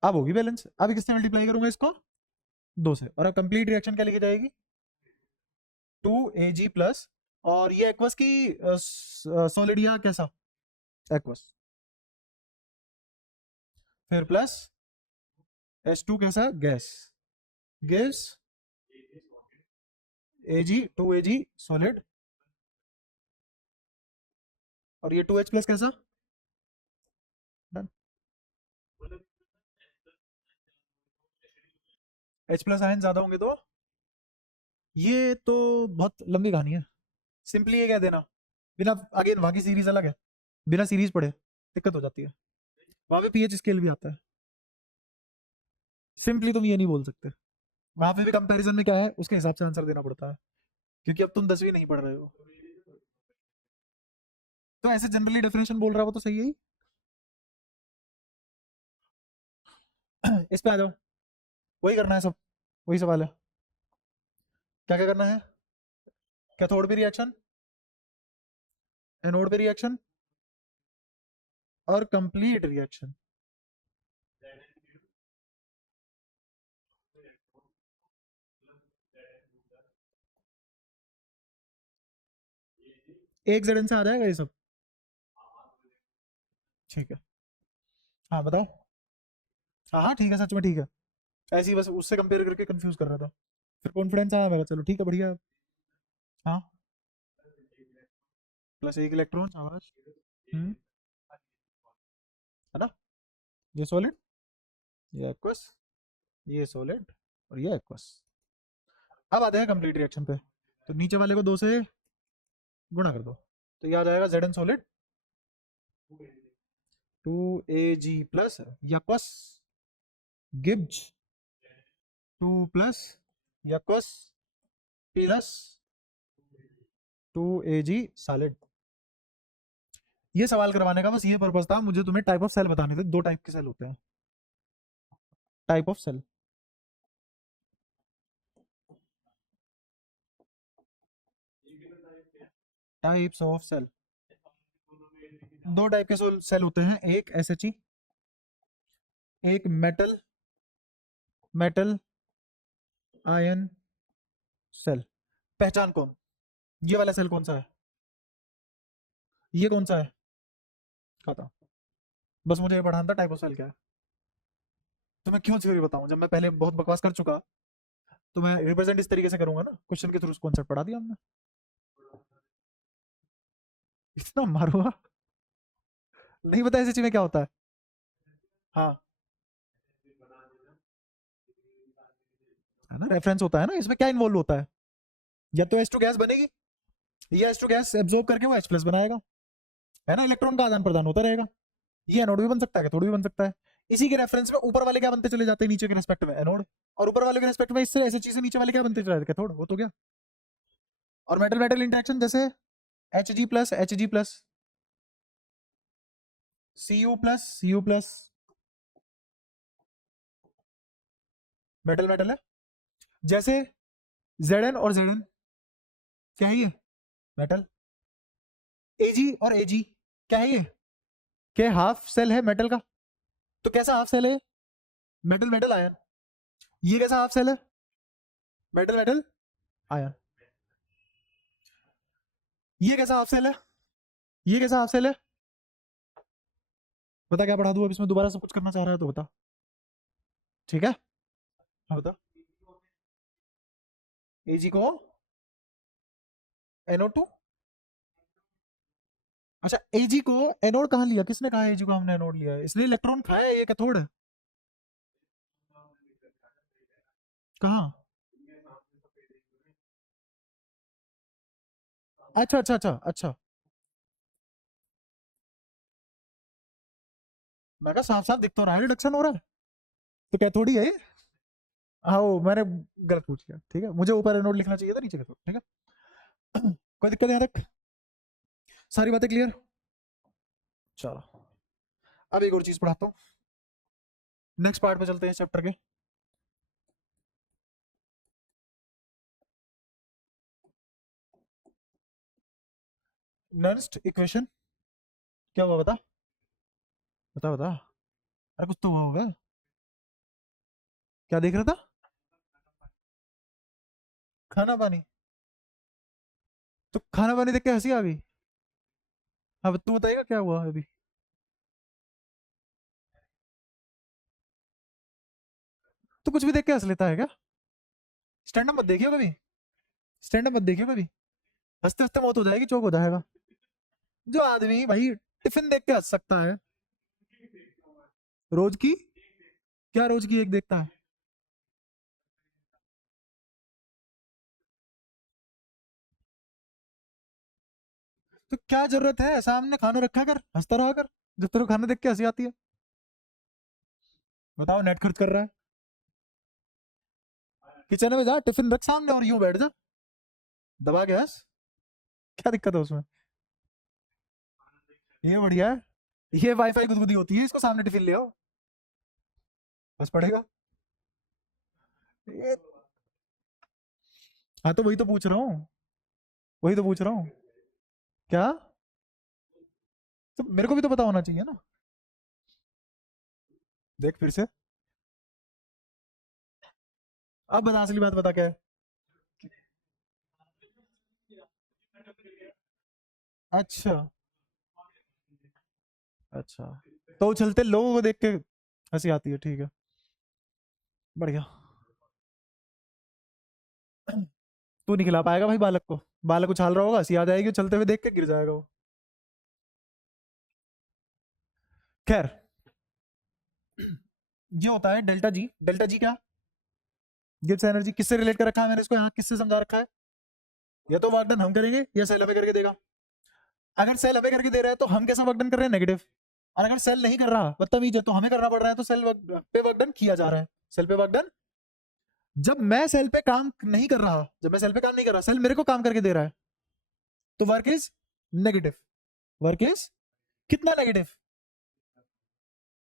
अब होगी बैलेंस। अब किससे मल्टीप्लाई करूंगा इसको? 2 से, और अब कंप्लीट रिएक्शन क्या लिखी जाएगी? 2Ag प्लस, और ये एक्वस की सॉलिड या कैसा? एक्वस, फिर प्लस H2 कैसा? Gas, gives Ag 2Ag solid, और ये 2H प्लस कैसा? डन। H प्लस आयन ज्यादा होंगे तो, ये तो बहुत लंबी कहानी है। सिंपली ये कह देना, बिना, अगेन वहां की सीरीज अलग है, बिना सीरीज पढ़े दिक्कत हो जाती है। वहां पे पीएच स्केल भी आता है, सिंपली तुम ये नहीं बोल सकते। वहां पे भी कंपैरिजन में क्या है उसके हिसाब से आंसर देना पड़ता है, क्योंकि अब तुम 10वीं नहीं पढ़ रहे हो। तो ऐसे जनरली डेफिनेशन बोल रहा हो तो सही है ही। इस पे आ जाओ, वही करना है सब, वही सवाल है। क्या क्या करना है? कैथोड पे रिएक्शन, एनोड पे रिएक्शन, और कंप्लीट रिएक्शन। एक जड़न से आ जाएगा ये सब। ठीक है, हाँ बताओ। हाँ हाँ ठीक है, सच में ठीक है। ऐसे ही बस उससे कंपेयर करके कंफ्यूज कर रहा था। फिर कॉन्फिडेंस आया मेरा, चलो ठीक है बढ़िया। हाँ, प्लस एक इलेक्ट्रॉन शाबाश। हम्म, है ना, ये सॉलिड, ये एक्वस, ये सॉलिड, और ये एक्वस। अब आते हैं कंप्लीट रिएक्शन पे। तो नीचे वाले को 2 से गुणा कर दो, तो ये आ जाएगा Z N solid 2Ag plus aqueous gives 2 plus aqueous plus 2Ag solid. ये सवाल करवाने का बस ये पर्पस था, मुझे तुम्हें टाइप ऑफ सेल बताने थे। 2 टाइप के सेल होते हैं, type of cell, types of cell. 2 type के सेल होते हैं, एक SHE, एक मेटल मेटल आयन सेल। पहचान कौन, ये वाला सेल कौन सा है, ये कौन सा है, खाता। बस मुझे ये पढ़ाना था टाइप ऑफ सेल क्या है। तो मैं क्यों थ्योरी बताऊं, जब मैं पहले बहुत बकवास कर चुका, तो मैं रिप्रेजेंट इस तरीके से करूंगा ना, क्वेश्चन के थ्रू कॉन्सेप्ट पढ़ा दिया हमने। इतना मारूंगा, नहीं पता ऐसी चीज में क्या होता है। हाँ, है ना, रेफरेंस होता है ना, इसमें क्या इन्वॉल्व होता है, या तो H2 गैस बनेगी, या H2 गैस एब्जॉर्ब करके वो H प्लस बनाएगा, है ना, इलेक्ट्रॉन का आदान प्रदान होता रहेगा। ये एनोड भी बन सकता है, कैथोड भी बन सकता है। इसी के रेफरेंस में ऊपर वाले क्या बनते चले जाते हैं नीचे के रेस्पेक्ट में एनोड, और ऊपर वाले के रेस्पेक्ट में इससे ऐसी चीजें नीचे वाले क्या बनते चले जाते हैं, कैथोड, वो तो क्या। और मेटल मेटल इंटरेक्शन जैसे Hg plus Cu plus metal metal है। जैसे Zn और Zn क्या है, ये मेटल। Ag और Ag क्या है, ये के हाफ सेल है मेटल का। तो कैसा हाफ सेल है, मेटल मेटल आयन। ये कैसा हाफ सेल है, मेटल मेटल आयन। ये कैसा हाफ सेल है, ये कैसा हाफ सेल है। बता क्या पढ़ा दूं, अब इसमें दोबारा सब कुछ करना चाह रहा है तो बता, ठीक है। हाँ बता। Ag को NO2, अच्छा Ag को एनोड कहाँ लिया, किसने कहा Ag को हमने एनोड लिया है, इसलिए इलेक्ट्रॉन खाया है ये कैथोड है। कहाँ, अच्छा अच्छा अच्छा अच्छा, मैं कहा साफ साफ दिख तो रहा है रिडक्शन हो रहा है, तो कैथोड ही है ये। हाँ वो मैंने गलत पूछ लिया, ठीक है, मुझे ऊपर एनोड लिखना चाहिए था, नीचे कैथोड, ठीक है। कोई दिक्कत यहाँ तक, सारी बातें क्लियर। चलो अब एक और चीज पढ़ाता हूँ, नेक्स्ट पार्ट पे चलते हैं चैप्टर के। नेक्स्ट इक्वेशन क्या हुआ बता, बता बता, अरे कुछ तो हुआ होगा, क्या देख रहा था, खाना पानी। तो खाना पानी देख के हंसी आ गई। अब तू बताएगा क्या हुआ अभी। तो कुछ भी देख के हंस लेता है क्या, स्टैंड अप मत देखियो कभी, स्टैंड अप मत देखियो कभी, हंसते हंसते मौत हो जाएगी, चौक हो जाएगा। जो आदमी भाई टिफिन देख के हंस सकता है, रोज की, क्या रोज की एक देखता है। तो क्या जरूरत है, सामने खाना रखा कर, हंसता रहा कर, जब तेरे को खाना देख के हंसी आती है। बताओ, नेट खर्च कर रहा है, किचन में जा, टिफिन रख सामने और यूं बैठ जा, दबा के हंस, क्या दिक्कत है उसमें। ये बढ़िया है, ये वाईफाई गुदगुदी होती है, इसको सामने टिफिन ले आओ, बस पड़ेगा ये। हाँ तो वही तो पूछ रहा हूँ, वही तो पूछ रहा हूँ, क्या, तो मेरे को भी तो पता होना चाहिए ना। देख फिर से, अब बता असली बात, बता क्या है। अच्छा अच्छा, तो चलते लोगों को देख के हंसी आती है, ठीक है, बढ़िया। तू नहीं खिला पाएगा भाई बालक को, बालक उछाल रहा होगा, सी आ जाएगी, चलते हुए देख के गिर जाएगा वो। खैर, ये होता है डेल्टा जी। डेल्टा जी क्या, गिब्स एनर्जी। किससे रिलेट कर रखा है मैंने इसको यहाँ, किससे समझा रखा है? या तो वर्क डन हम करेंगे या सेल हमें करके देगा। अगर सेल हमें करके दे रहा है तो हम कैसा वर्क डन कर रहे हैं, नेगेटिव। और अगर सेल नहीं कर रहा, बदतमीज है, तो हमें करना पड़ रहा है, तो सेल पे वर्क डन किया जा रहा है। सेल पे वर्क डन, जब मैं सेल पे काम नहीं कर रहा, जब मैं सेल पे काम नहीं कर रहा, सेल मेरे को काम करके दे रहा है, तो work is negative. Work is कितना नेगेटिव,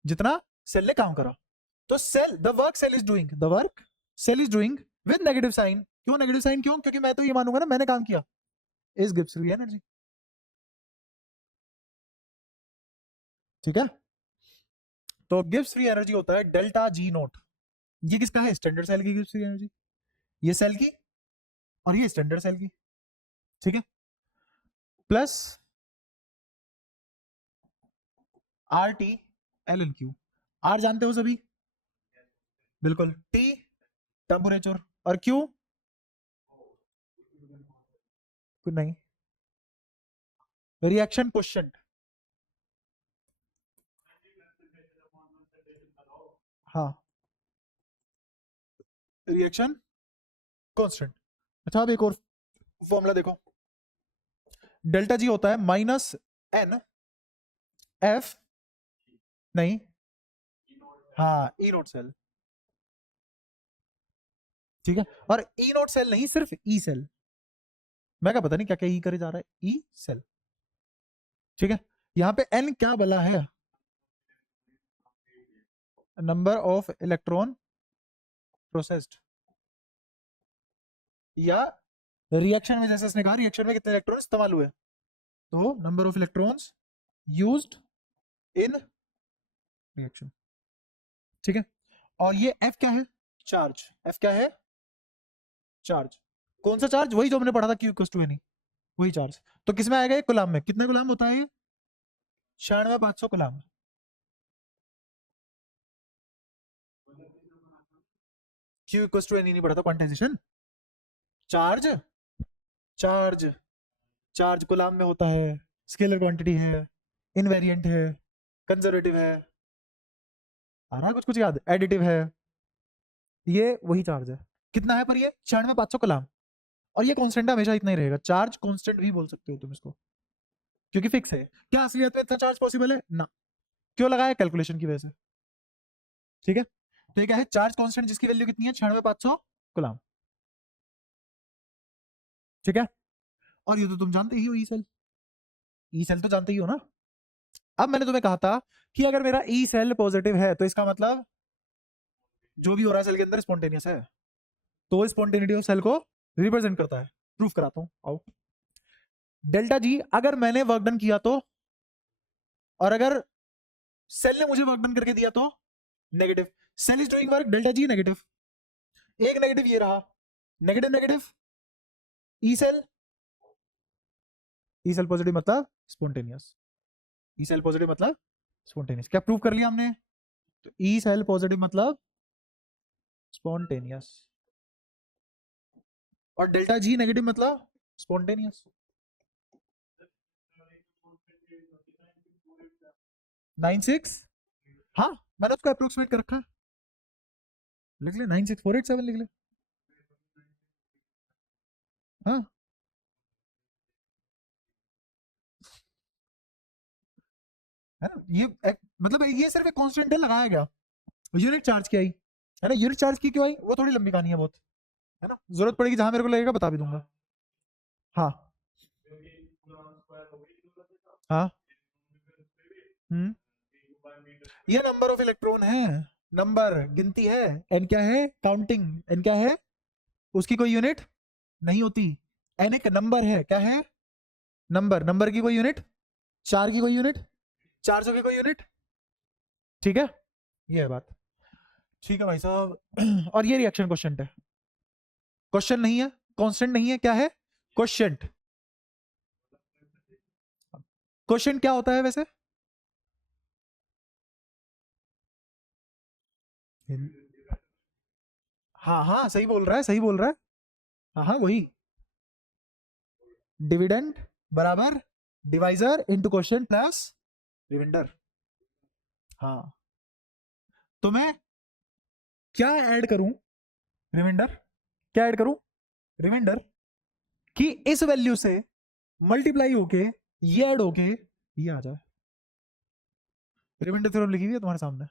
जितना सेल ने काम करा। तो cell, the work cell is doing, the work cell is doing with negative sign. क्यों नेगेटिव साइन, क्यों? क्योंकि मैं तो ये मानूंगा ना मैंने काम किया, इज गिव्स फ्री एनर्जी। ठीक है, तो गिव्स फ्री एनर्जी होता है डेल्टा जी नोट। ये किसका है, स्टैंडर्ड सेल की गिव्स फ्री एनर्जी, ये सेल की और ये स्टैंडर्ड सेल की। ठीक है, plus R T L N Q. R जानते हो सभी, बिल्कुल। टी टेम्परेचर, और क्यू नहीं, रिएक्शन क्वोशिएंट। हाँ, रिएक्शन कांस्टेंट। अच्छा, अब एक और फॉर्मूला देखो, डेल्टा जी होता है माइनस एन एफ, नहीं, हाँ, ई नोट सेल। ठीक है, और ई नोट सेल नहीं, सिर्फ ई सेल। मैं क्या पता नहीं क्या क्या ई करे जा रहा है, ई सेल। ठीक है, यहां पे एन क्या बला है, नंबर ऑफ इलेक्ट्रॉन प्रोसेस्ड, या रिएक्शन में, जैसे इसने कहा रिएक्शन में कितने इलेक्ट्रॉन इस्तेमाल हुए, तो number of electrons used in reaction. ठीक है, और ये एफ क्या है, चार्ज। एफ क्या है, चार्ज। कौन सा चार्ज, वही जो हमने पढ़ा था, क्यू इक्वल्स टू एन, वही चार्ज। तो किस में आएगा ये, गुलाम में। कितने गुलाम होता है ये, 96,500 गुलाम। क्यू इक्वल्स टू एन नहीं पढ़ा था, क्वांटाइजेशन। चार्ज, चार्ज, चार्ज गुलाम में होता है, स्केलर क्वांटिटी है, इनवेरिएंट है, कंजर्वेटिव है, आ रहा कुछ कुछ याद, एडिटिव है, ये वही चार्ज है। कितना है पर ये, 96,500 कलाम। और ये कांस्टेंट हमेशा इतना ही रहेगा, चार्ज कांस्टेंट भी बोल सकते हो तुम इसको, क्योंकि फिक्स है। क्या असलियत में इतना चार्ज पॉसिबल है ना, क्यों लगाया, कैलकुलेशन की वजह से। ठीक है, तो ये क्या है, चार्ज कांस्टेंट जिसकी वैल्यू कितनी है, 96,500 कलाम। ठीक है, और ये तो तुम जानते ही हो, ई सेल। ई सेल तो जानते ही हो ना। अब मैंने तुम्हें कहा था कि अगर मेरा ई सेल पॉजिटिव है, तो इसका मतलब जो भी हो रहा है सेल के अंदर स्पॉन्टेनियस है, तो स्पॉन्टेनिटी ऑफ सेल को रिप्रेजेंट करता है। प्रूफ कराता हूं, आओ। डेल्टा जी, अगर मैंने वर्क डन किया तो, और अगर सेल ने मुझे वर्क डन करके दिया तो, negative. Cell is doing work, delta G negative. एक नेगेटिव ये रहा, negative negative, E cell, E cell positive मतलब स्पॉन्टेनियस, ई सेल पॉजिटिव मतलब स्पॉन्टेनियस। क्या प्रूव कर लिया हमने, तो ई सेल पॉजिटिव मतलब स्पॉन्टेनियस, और डेल्टा जी नेगेटिव मतलब स्पॉन्टेनियस। 96, हाँ, मैंने उसको अप्रोक्सीमेट कर रखा है, लिख ले 96487 लिख ले। हाँ, है ना, ये मतलब ये सिर्फ एक कांस्टेंट है, लगाया गया। यूनिट चार्ज की आई, है ना, यूनिट चार्ज की क्यों आई, वो थोड़ी लंबी कहानी है बहुत, है ना, जरूरत पड़ेगी जहां मेरे को लगेगा बता भी दूंगा। हाँ, हाँ, हम्म, ये नंबर ऑफ इलेक्ट्रॉन है, नंबर गिनती है। एन क्या है, काउंटिंग। एन क्या है, उसकी कोई यूनिट नहीं होती। एन एक नंबर है, क्या है, नंबर। नंबर की कोई यूनिट, चार की कोई यूनिट, 400 की कोई यूनिट। ठीक है, ये है बात। ठीक है भाई साहब, और ये रिएक्शन क्वेश्चन है, क्वेश्चन नहीं है, कांस्टेंट नहीं है, क्या है, क्वेश्चन। क्वेश्चन क्या होता है वैसे, हाँ हाँ, सही बोल रहा है, सही बोल रहा है। हाँ वही, डिविडेंड बराबर divisor into question plus remainder. हाँ, तो मैं क्या ऐड करूं, रिमाइंडर, क्या ऐड करूं, रिमाइंडर, कि इस वैल्यू से मल्टीप्लाई होके ये ऐड होके ये आ जाए। रिमाइंडर थ्योरम लिखी हुई है तुम्हारे सामने।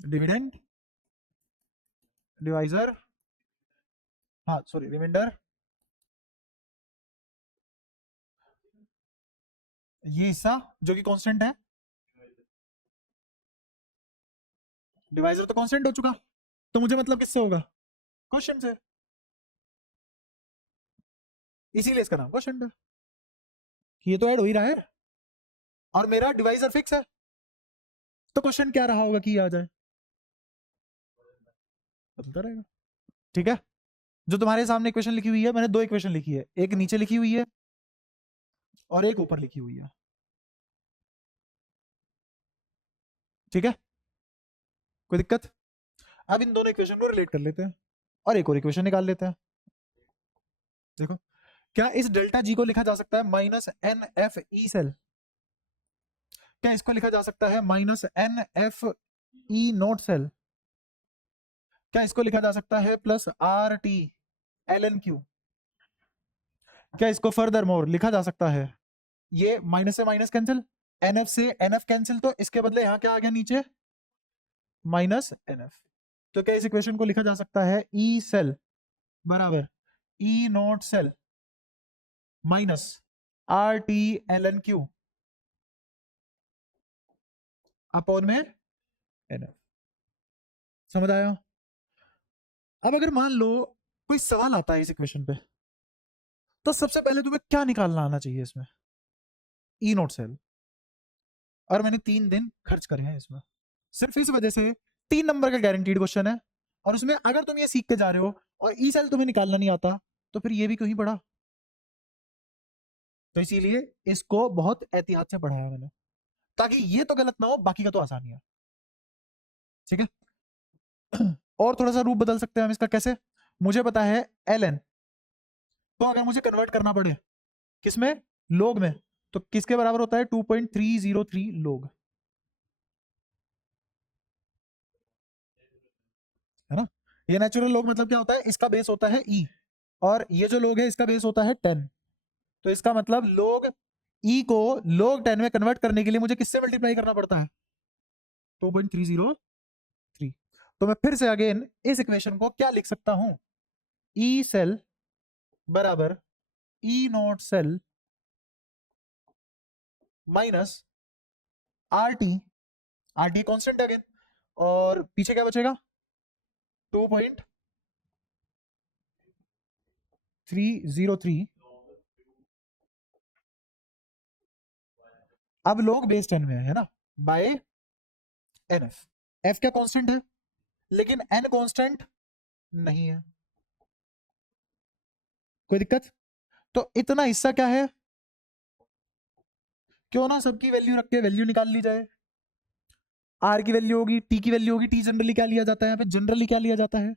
डिविडेंड डिवाइजर, हाँ सॉरी रिमाइंडर, ये हिस्सा जो कि कांस्टेंट है, डिवाइजर तो कांस्टेंट हो चुका, तो मुझे मतलब किससे होगा, क्वेश्चन से, इसीलिए इसका नाम क्वेश्चन है, ये तो ऐड हो ही रहा है और मेरा डिवाइजर फिक्स है, तो क्वेश्चन क्या रहा होगा कि ये आ जाए, बदलता रहेगा। ठीक है, जो तुम्हारे सामने इक्वेशन लिखी हुई है, मैंने दो इक्वेशन लिखी है, एक नीचे लिखी हुई है और एक ऊपर लिखी हुई है। ठीक है, कोई दिक्कत? अब इन दोनों इक्वेशन को रिलेट कर लेते हैं और एक और इक्वेशन निकाल लेते हैं। देखो, क्या इस डेल्टा जी को लिखा जा सकता है minus N F E cell, क्या इसको लिखा जा सकता है minus N F E naught cell, क्या इसको लिखा जा सकता है plus R T L N Q, क्या इसको फर्दर मोर लिखा जा सकता है, ये माइनस से माइनस कैंसिल, एन एफ से एन एफ कैंसिल, तो इसके बदले यहां क्या आ गया नीचे, माइनस एन एफ। तो क्या इस इक्वेशन को लिखा जा सकता है ई सेल बराबर E naught cell minus R T L N Q upon में एन एफ। समझ आया? अब अगर मान लो कोई सवाल आता है इस इक्वेशन पे, तो सबसे पहले तुम्हें क्या निकालना आना चाहिए इसमें, ई नोट सेल। और मैंने 3 दिन खर्च करे हैं इसमें, सिर्फ इस वजह से 3 नंबर का गारंटीड क्वेश्चन है, और उसमें अगर तुम ये सीख के जा रहे हो और ई सेल तुम्हें निकालना नहीं आता, तो फिर ये भी क्यों ही पढ़ा। तो इसीलिए इसको बहुत एहतियात से पढ़ाया मैंने, ताकि ये तो गलत ना हो, बाकी का तो आसानी है। ठीक है, और थोड़ा सा रूप बदल सकते हैं हम इसका, कैसे, मुझे पता है एल एन, तो अगर मुझे कन्वर्ट करना पड़े किसमें, लोग में, तो किसके बराबर होता है 2.303 लोग, है ना। ये नेचुरल लोग मतलब क्या होता है, इसका बेस होता है ई, और ये जो लोग है इसका बेस होता है 10, तो इसका मतलब लोग ई को लोग 10 में कन्वर्ट करने के लिए मुझे किससे मल्टीप्लाई करना पड़ता है, 2.303। तो मैं फिर से अगेन इस इक्वेशन को क्या लिख सकता हूं, ई सेल बराबर E naught cell minus R T, R T constant again, और पीछे क्या बचेगा 2.303। अब लोग बेस 10 में है ना, बाय एन एफ, एफ क्या कांस्टेंट है, लेकिन एन कांस्टेंट नहीं है, कोई दिक्कत? तो इतना हिस्सा क्या है, क्यों ना सबकी वैल्यू रख के वैल्यू निकाल ली जाए, आर की वैल्यू होगी, टी की वैल्यू होगी, टी जनरली क्या लिया जाता है यहाँ पे, जनरली क्या लिया जाता है,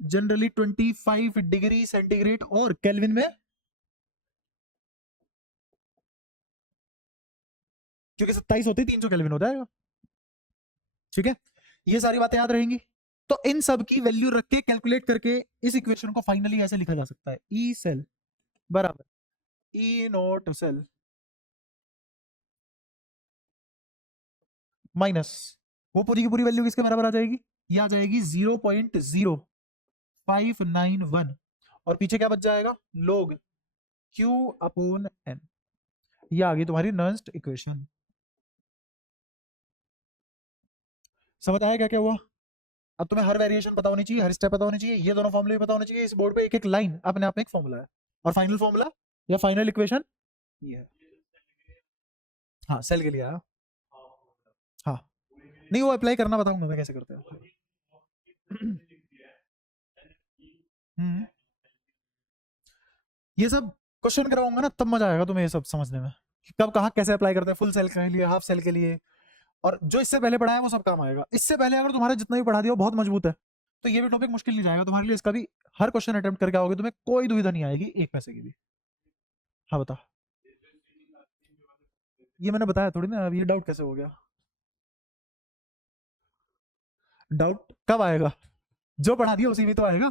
जनरली 25 डिग्री सेंटीग्रेड, और केल्विन में, क्योंकि 27 होते 300 केल्विन हो जाएगा। ठीक है, ये सारी बातें याद रहेंगी, तो इन सब की वैल्यू रख के कैलकुलेट करके इस इक्वेशन को फाइनली ऐसे लिखा जा सकता है, ई सेल बराबर ई नोट सेल माइनस, वो पूरी की पूरी वैल्यू किसके बराबर आ जाएगी, ये आ जाएगी 0.0591, और पीछे क्या बच जाएगा, लोग Q अपॉन N। ये आ गई तुम्हारी नेक्स्ट इक्वेशन। समझ आया क्या क्या हुआ? अब तुम्हें हर वेरिएशन पता होनी चाहिए, हर स्टेप पता होनी चाहिए, ये दोनों फॉर्मूले भी पता होने चाहिए, इस बोर्ड पे एक एक लाइन अपने आप में एक फॉर्मूला है, और फाइनल फॉर्मूला या फाइनल इक्वेशन ये है। हाँ सेल के लिए आया, हाँ नहीं वो अप्लाई करना बताऊंगा मैं कैसे करते हैं। हम्म, ये सब क्वेश्चन करवाऊंगा ना, तब मजा आएगा तुम्हें ये सब समझने में, कि कब कहाँ कैसे अप्लाई करते हैं, फुल सेल के लिए, हाफ सेल के लिए, और जो इससे पहले पढ़ा है वो सब काम आएगा। इससे पहले अगर तुम्हारा जितना भी पढ़ा दिया वो बहुत मजबूत है तो ये भी टॉपिक मुश्किल नहीं जाएगा तुम्हारे लिए। इसका भी हर क्वेश्चन अटेम्प्ट करके आओगे, तुम्हें कोई दुविधा नहीं आएगी एक पैसे की भी। हाँ बता, ये मैंने बताया थोड़ी ना, अब ये डाउट कैसे हो गया? डाउट कब आएगा? जो पढ़ा दिया उसी में तो आएगा,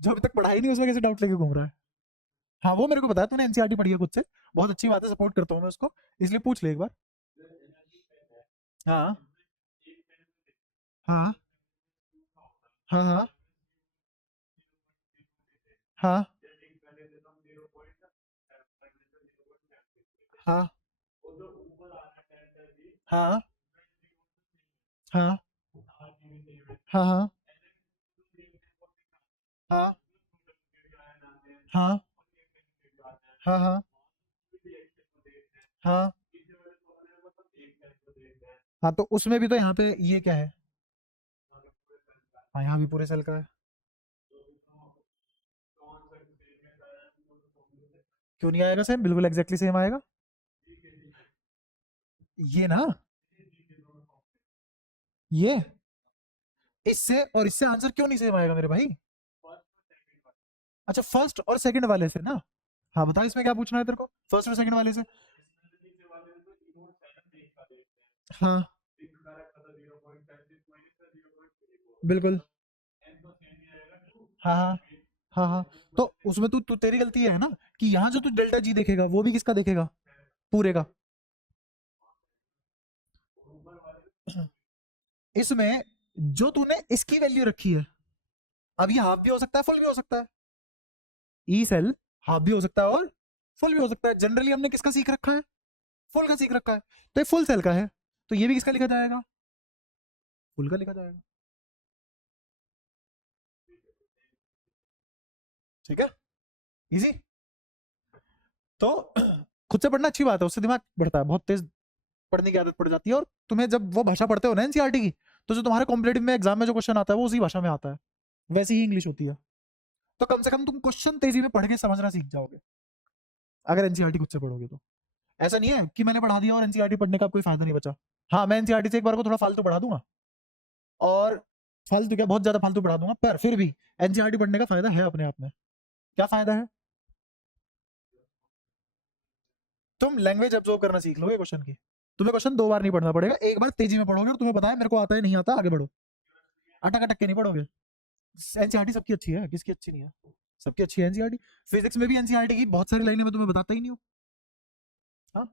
जो अभी तक पढ़ाई नहीं उसमें कैसे डाउट लेके घूम रहा है? हाँ वो मेरे को बताया, तूने एनसीईआरटी पढ़ी है खुद से, बहुत अच्छी बात है, सपोर्ट करता हूँ मैं उसको, इसलिए पूछ ले एक बार। हाँ हाँ हाँ हाँ हाँ हाँ हाँ हाँ हाँ हाँ हाँ हाँ हाँ हाँ हाँ हाँ, तो उसमें भी तो यहाँ पे ये क्या है? हाँ यहाँ भी पूरे सेल का है। क्यों नहीं आएगा सेम? बिल्कुल एग्जैक्टली सेम आएगा। ये ना, ये इससे और इससे आंसर क्यों नहीं सेम आएगा मेरे भाई? अच्छा फर्स्ट और सेकंड वाले से ना? हाँ बता इसमें क्या पूछना है तेरे को फर्स्ट और सेकंड वाले से? हाँ बिल्कुल। हाँ हाँ हाँ हाँ, तो उसमें तू तू तेरी गलती है ना कि यहाँ जो तू डेल्टा जी देखेगा वो भी किसका देखेगा? पूरे का। इसमें जो तूने इसकी वैल्यू रखी है, अब ये हाफ भी हो सकता है फुल भी हो सकता है। ई सेल हाफ भी हो सकता है और फुल भी हो सकता है। जनरली हमने किसका सीख रखा है? फुल का सीख रखा है। तो ये फुल सेल का है, तो ये भी किसका लिखा जाएगा? फुल का लिखा जाएगा। ठीक है, इजी। तो खुद से पढ़ना अच्छी बात है, उससे दिमाग बढ़ता है, बहुत तेज पढ़ने की आदत पड़ जाती है। और तुम्हें जब वो भाषा पढ़ते हो ना एनसीईआरटी की, तो जो तुम्हारे कॉम्पिटेटिव में एग्जाम में जो क्वेश्चन आता है वो उसी भाषा में आता है, वैसी ही इंग्लिश होती है। तो कम से कम तुम क्वेश्चन तेजी में पढ़ के समझना सीख जाओगे अगर एनसीईआरटी खुद से पढ़ोगे तो। ऐसा नहीं है कि मैंने पढ़ा दिया और एनसीईआरटी पढ़ने का कोई फायदा नहीं बचा। हाँ मैं एनसीईआरटी से एक बार को थोड़ा फालतू पढ़ा दूंगा, और फालतू क्या, बहुत ज्यादा फालतू पढ़ा दूंगा, पर फिर भी एनसीईआरटी पढ़ने का फायदा है अपने आप में। क्या फायदा है? तुम लैंग्वेज ऑब्जर्व करना सीख लोगे क्वेश्चन की। तुम्हें क्वेश्चन दो बार नहीं पढ़ना पड़ेगा, एक बार तेजी में पढ़ोगे और तुम्हें पता है मेरे को आता है नहीं आता, आगे बढ़ो। अटक अटक के नहीं पढ़ोगे। एनसीईआरटी सबकी अच्छी है, किसकी अच्छी नहीं है? सबकी अच्छी है एनसीईआरटी। फिजिक्स में भी एनसीईआरटी की बहुत सारी लाइनें मैं तुम्हें बताता ही नहीं हूँ। हाँ,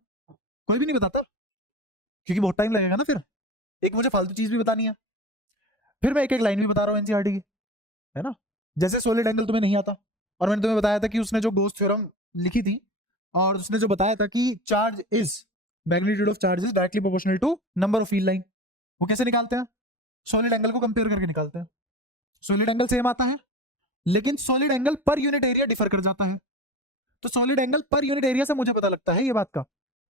कोई भी नहीं बताता, क्योंकि बहुत टाइम लगेगा ना फिर, एक मुझे फालतू चीज भी बतानी है, फिर मैं एक एक लाइन भी बता रहा हूँ एनसीईआरटी की, है ना? जैसे सॉलिड एंगल तुम्हें नहीं आता, और मैंने तुम्हें बताया था कि उसने जो गोस थ्योरम लिखी थी, और उसने जो बताया था कि charge is magnitude of charge is directly proportional to number of field line, वो कैसे निकालते हैं? सॉलिड एंगल को कंपेयर करके निकालते हैं। सॉलिड एंगल सेम आता है, लेकिन solid angle per unit area differ कर जाता है। तो solid angle per unit area से मुझे पता लगता है ये बात का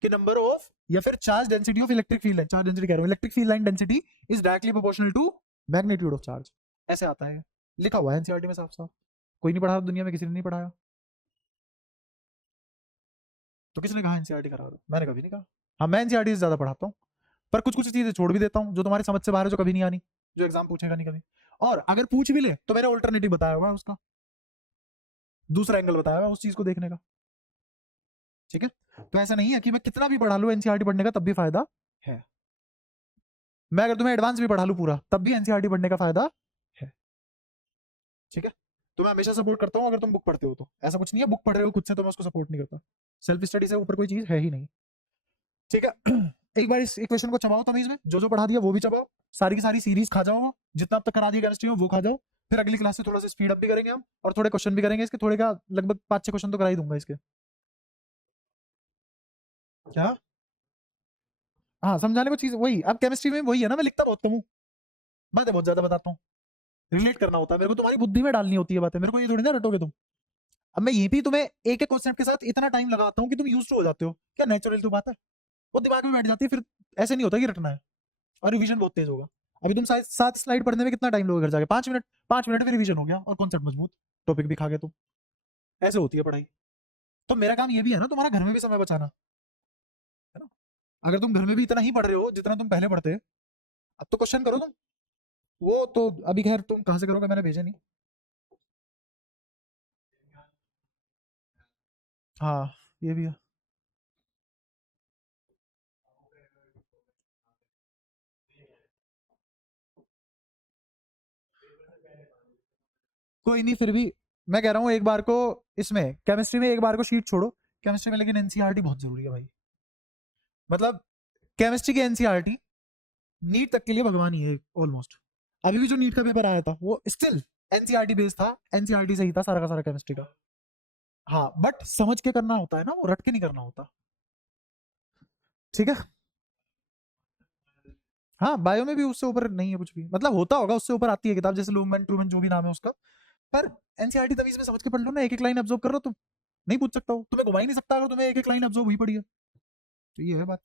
कि नंबर ऑफ या फिर charge density of electric field line, charge density कह रहा हूं, electric field line density is directly proportional to magnitude of charge. ऐसे आता है, लिखा हुआ है एनसीईआरटी में साफ साफ। कोई नहीं पढ़ा दुनिया में, किसी ने नहीं पढ़ाया। तो किसने कहा एनसीईआरटी करा दो? मैंने कभी नहीं कहा। हाँ मैं एनसीईआरटी से ज्यादा पढ़ाता हूँ, पर कुछ कुछ चीजें छोड़ भी देता हूँ जो तुम्हारी समझ से बाहर है, जो कभी नहीं आनी, जो एग्जाम पूछेगा नहीं कभी। और अगर पूछ भी ले तो मैंने ऑल्टरनेटिव बताया हुआ है उसका, दूसरा एंगल बताया हुआ है उस चीज को देखने का। ठीक है, तो ऐसा नहीं है कि मैं कितना भी पढ़ा लूँ एनसीईआरटी पढ़ने का तब भी फायदा है। मैं अगर तुम्हें एडवांस भी पढ़ा लूँ पूरा तब भी एनसीईआरटी पढ़ने का फायदा है। ठीक है, तो मैं हमेशा सपोर्ट करता हूँ अगर तुम बुक पढ़ते हो तो। ऐसा कुछ नहीं है बुक पढ़ रहे हो खुद से तो मैं उसको सपोर्ट नहीं करता, सेल्फ स्टडी से ऊपर कोई चीज है ही नहीं। ठीक है, एक बार इस इक्वेशन को चबाओ तमीज में, जो जो पढ़ा दिया वो भी चबाओ, सारी की सारी सीरीज खा जाओ, जितना अब तक करा दिया केमिस्ट्री में वो खा जाओ। फिर अगली क्लास से थोड़ा सा स्पीड अप भी करेंगे हम, और थोड़े क्वेश्चन भी करेंगे इसके, थोड़े का लगभग 5-6 क्वेश्चन तो करा ही दूंगा इसके। क्या? हाँ समझाने को चीज वही, अब केमिस्ट्री में वही है ना, मैं लिखता बहुत कम हूँ, बातें बहुत ज्यादा बताता हूँ। रिलेट करना होता है मेरे को, तुम्हारी बुद्धि में डालनी होती है बातें, मेरे को ये थोड़ी ना रटोगे तुम। अब मैं ये भी तुम्हें एक एक कॉन्सेप्ट के साथ इतना टाइम लगाता हूँ कि तुम यूज टू हो जाते हो, क्या नेचुरल तो बात है, वो दिमाग में बैठ जाती है, फिर ऐसे नहीं होता कि रटना है। और रिवीजन बहुत तेज होगा। अभी तुम 7 स्लाइड पढ़ने में कितना टाइम लोगे घर जाके? 5 मिनट, 5 मिनट में रिवीजन हो गया और कॉन्सेप्ट मजबूत, टॉपिक भी खा गए तुम। ऐसे होती है पढ़ाई। तो मेरा काम ये भी है ना तुम्हारा घर में भी समय बचाना, है ना? अगर तुम घर में भी इतना ही पढ़ रहे हो जितना तुम पहले पढ़ते, अब तो क्वेश्चन करो तुम। वो तो अभी खैर तुम कहाँ से करोगे, मैंने भेजा नहीं। हाँ ये भी है। कोई नहीं, फिर भी मैं कह रहा हूँ एक बार को, इसमें केमिस्ट्री में एक बार को शीट छोड़ो, केमिस्ट्री में लेकिन एनसीईआरटी बहुत जरूरी है भाई। मतलब केमिस्ट्री की एनसीईआरटी नीट तक के लिए भगवान ही है ऑलमोस्ट। अभी भी जो नीट का पेपर आया था वो स्टिल एनसीईआरटी बेस्ड था, एनसीईआरटी सही था सारा का सारा केमिस्ट्री का। हाँ बट समझ के करना होता है ना, वो रट के नहीं करना होता। ठीक है। हाँ बायो में भी उससे ऊपर नहीं है कुछ भी, मतलब होता होगा उससे ऊपर आती है किताब, जैसे लूमन ट्रूमन जो भी नाम है उसका। पर एनसीईआरटी तमीज में समझ के पढ़ लो ना, एक एक लाइन ऑब्जर्व कर लो तुम, नहीं पूछ सकता हो, तुम्हें घुमा ही नहीं सकता अगर तुम्हें एक एक लाइन ऑब्जर्व हुई पड़ी है। तो ये है बात।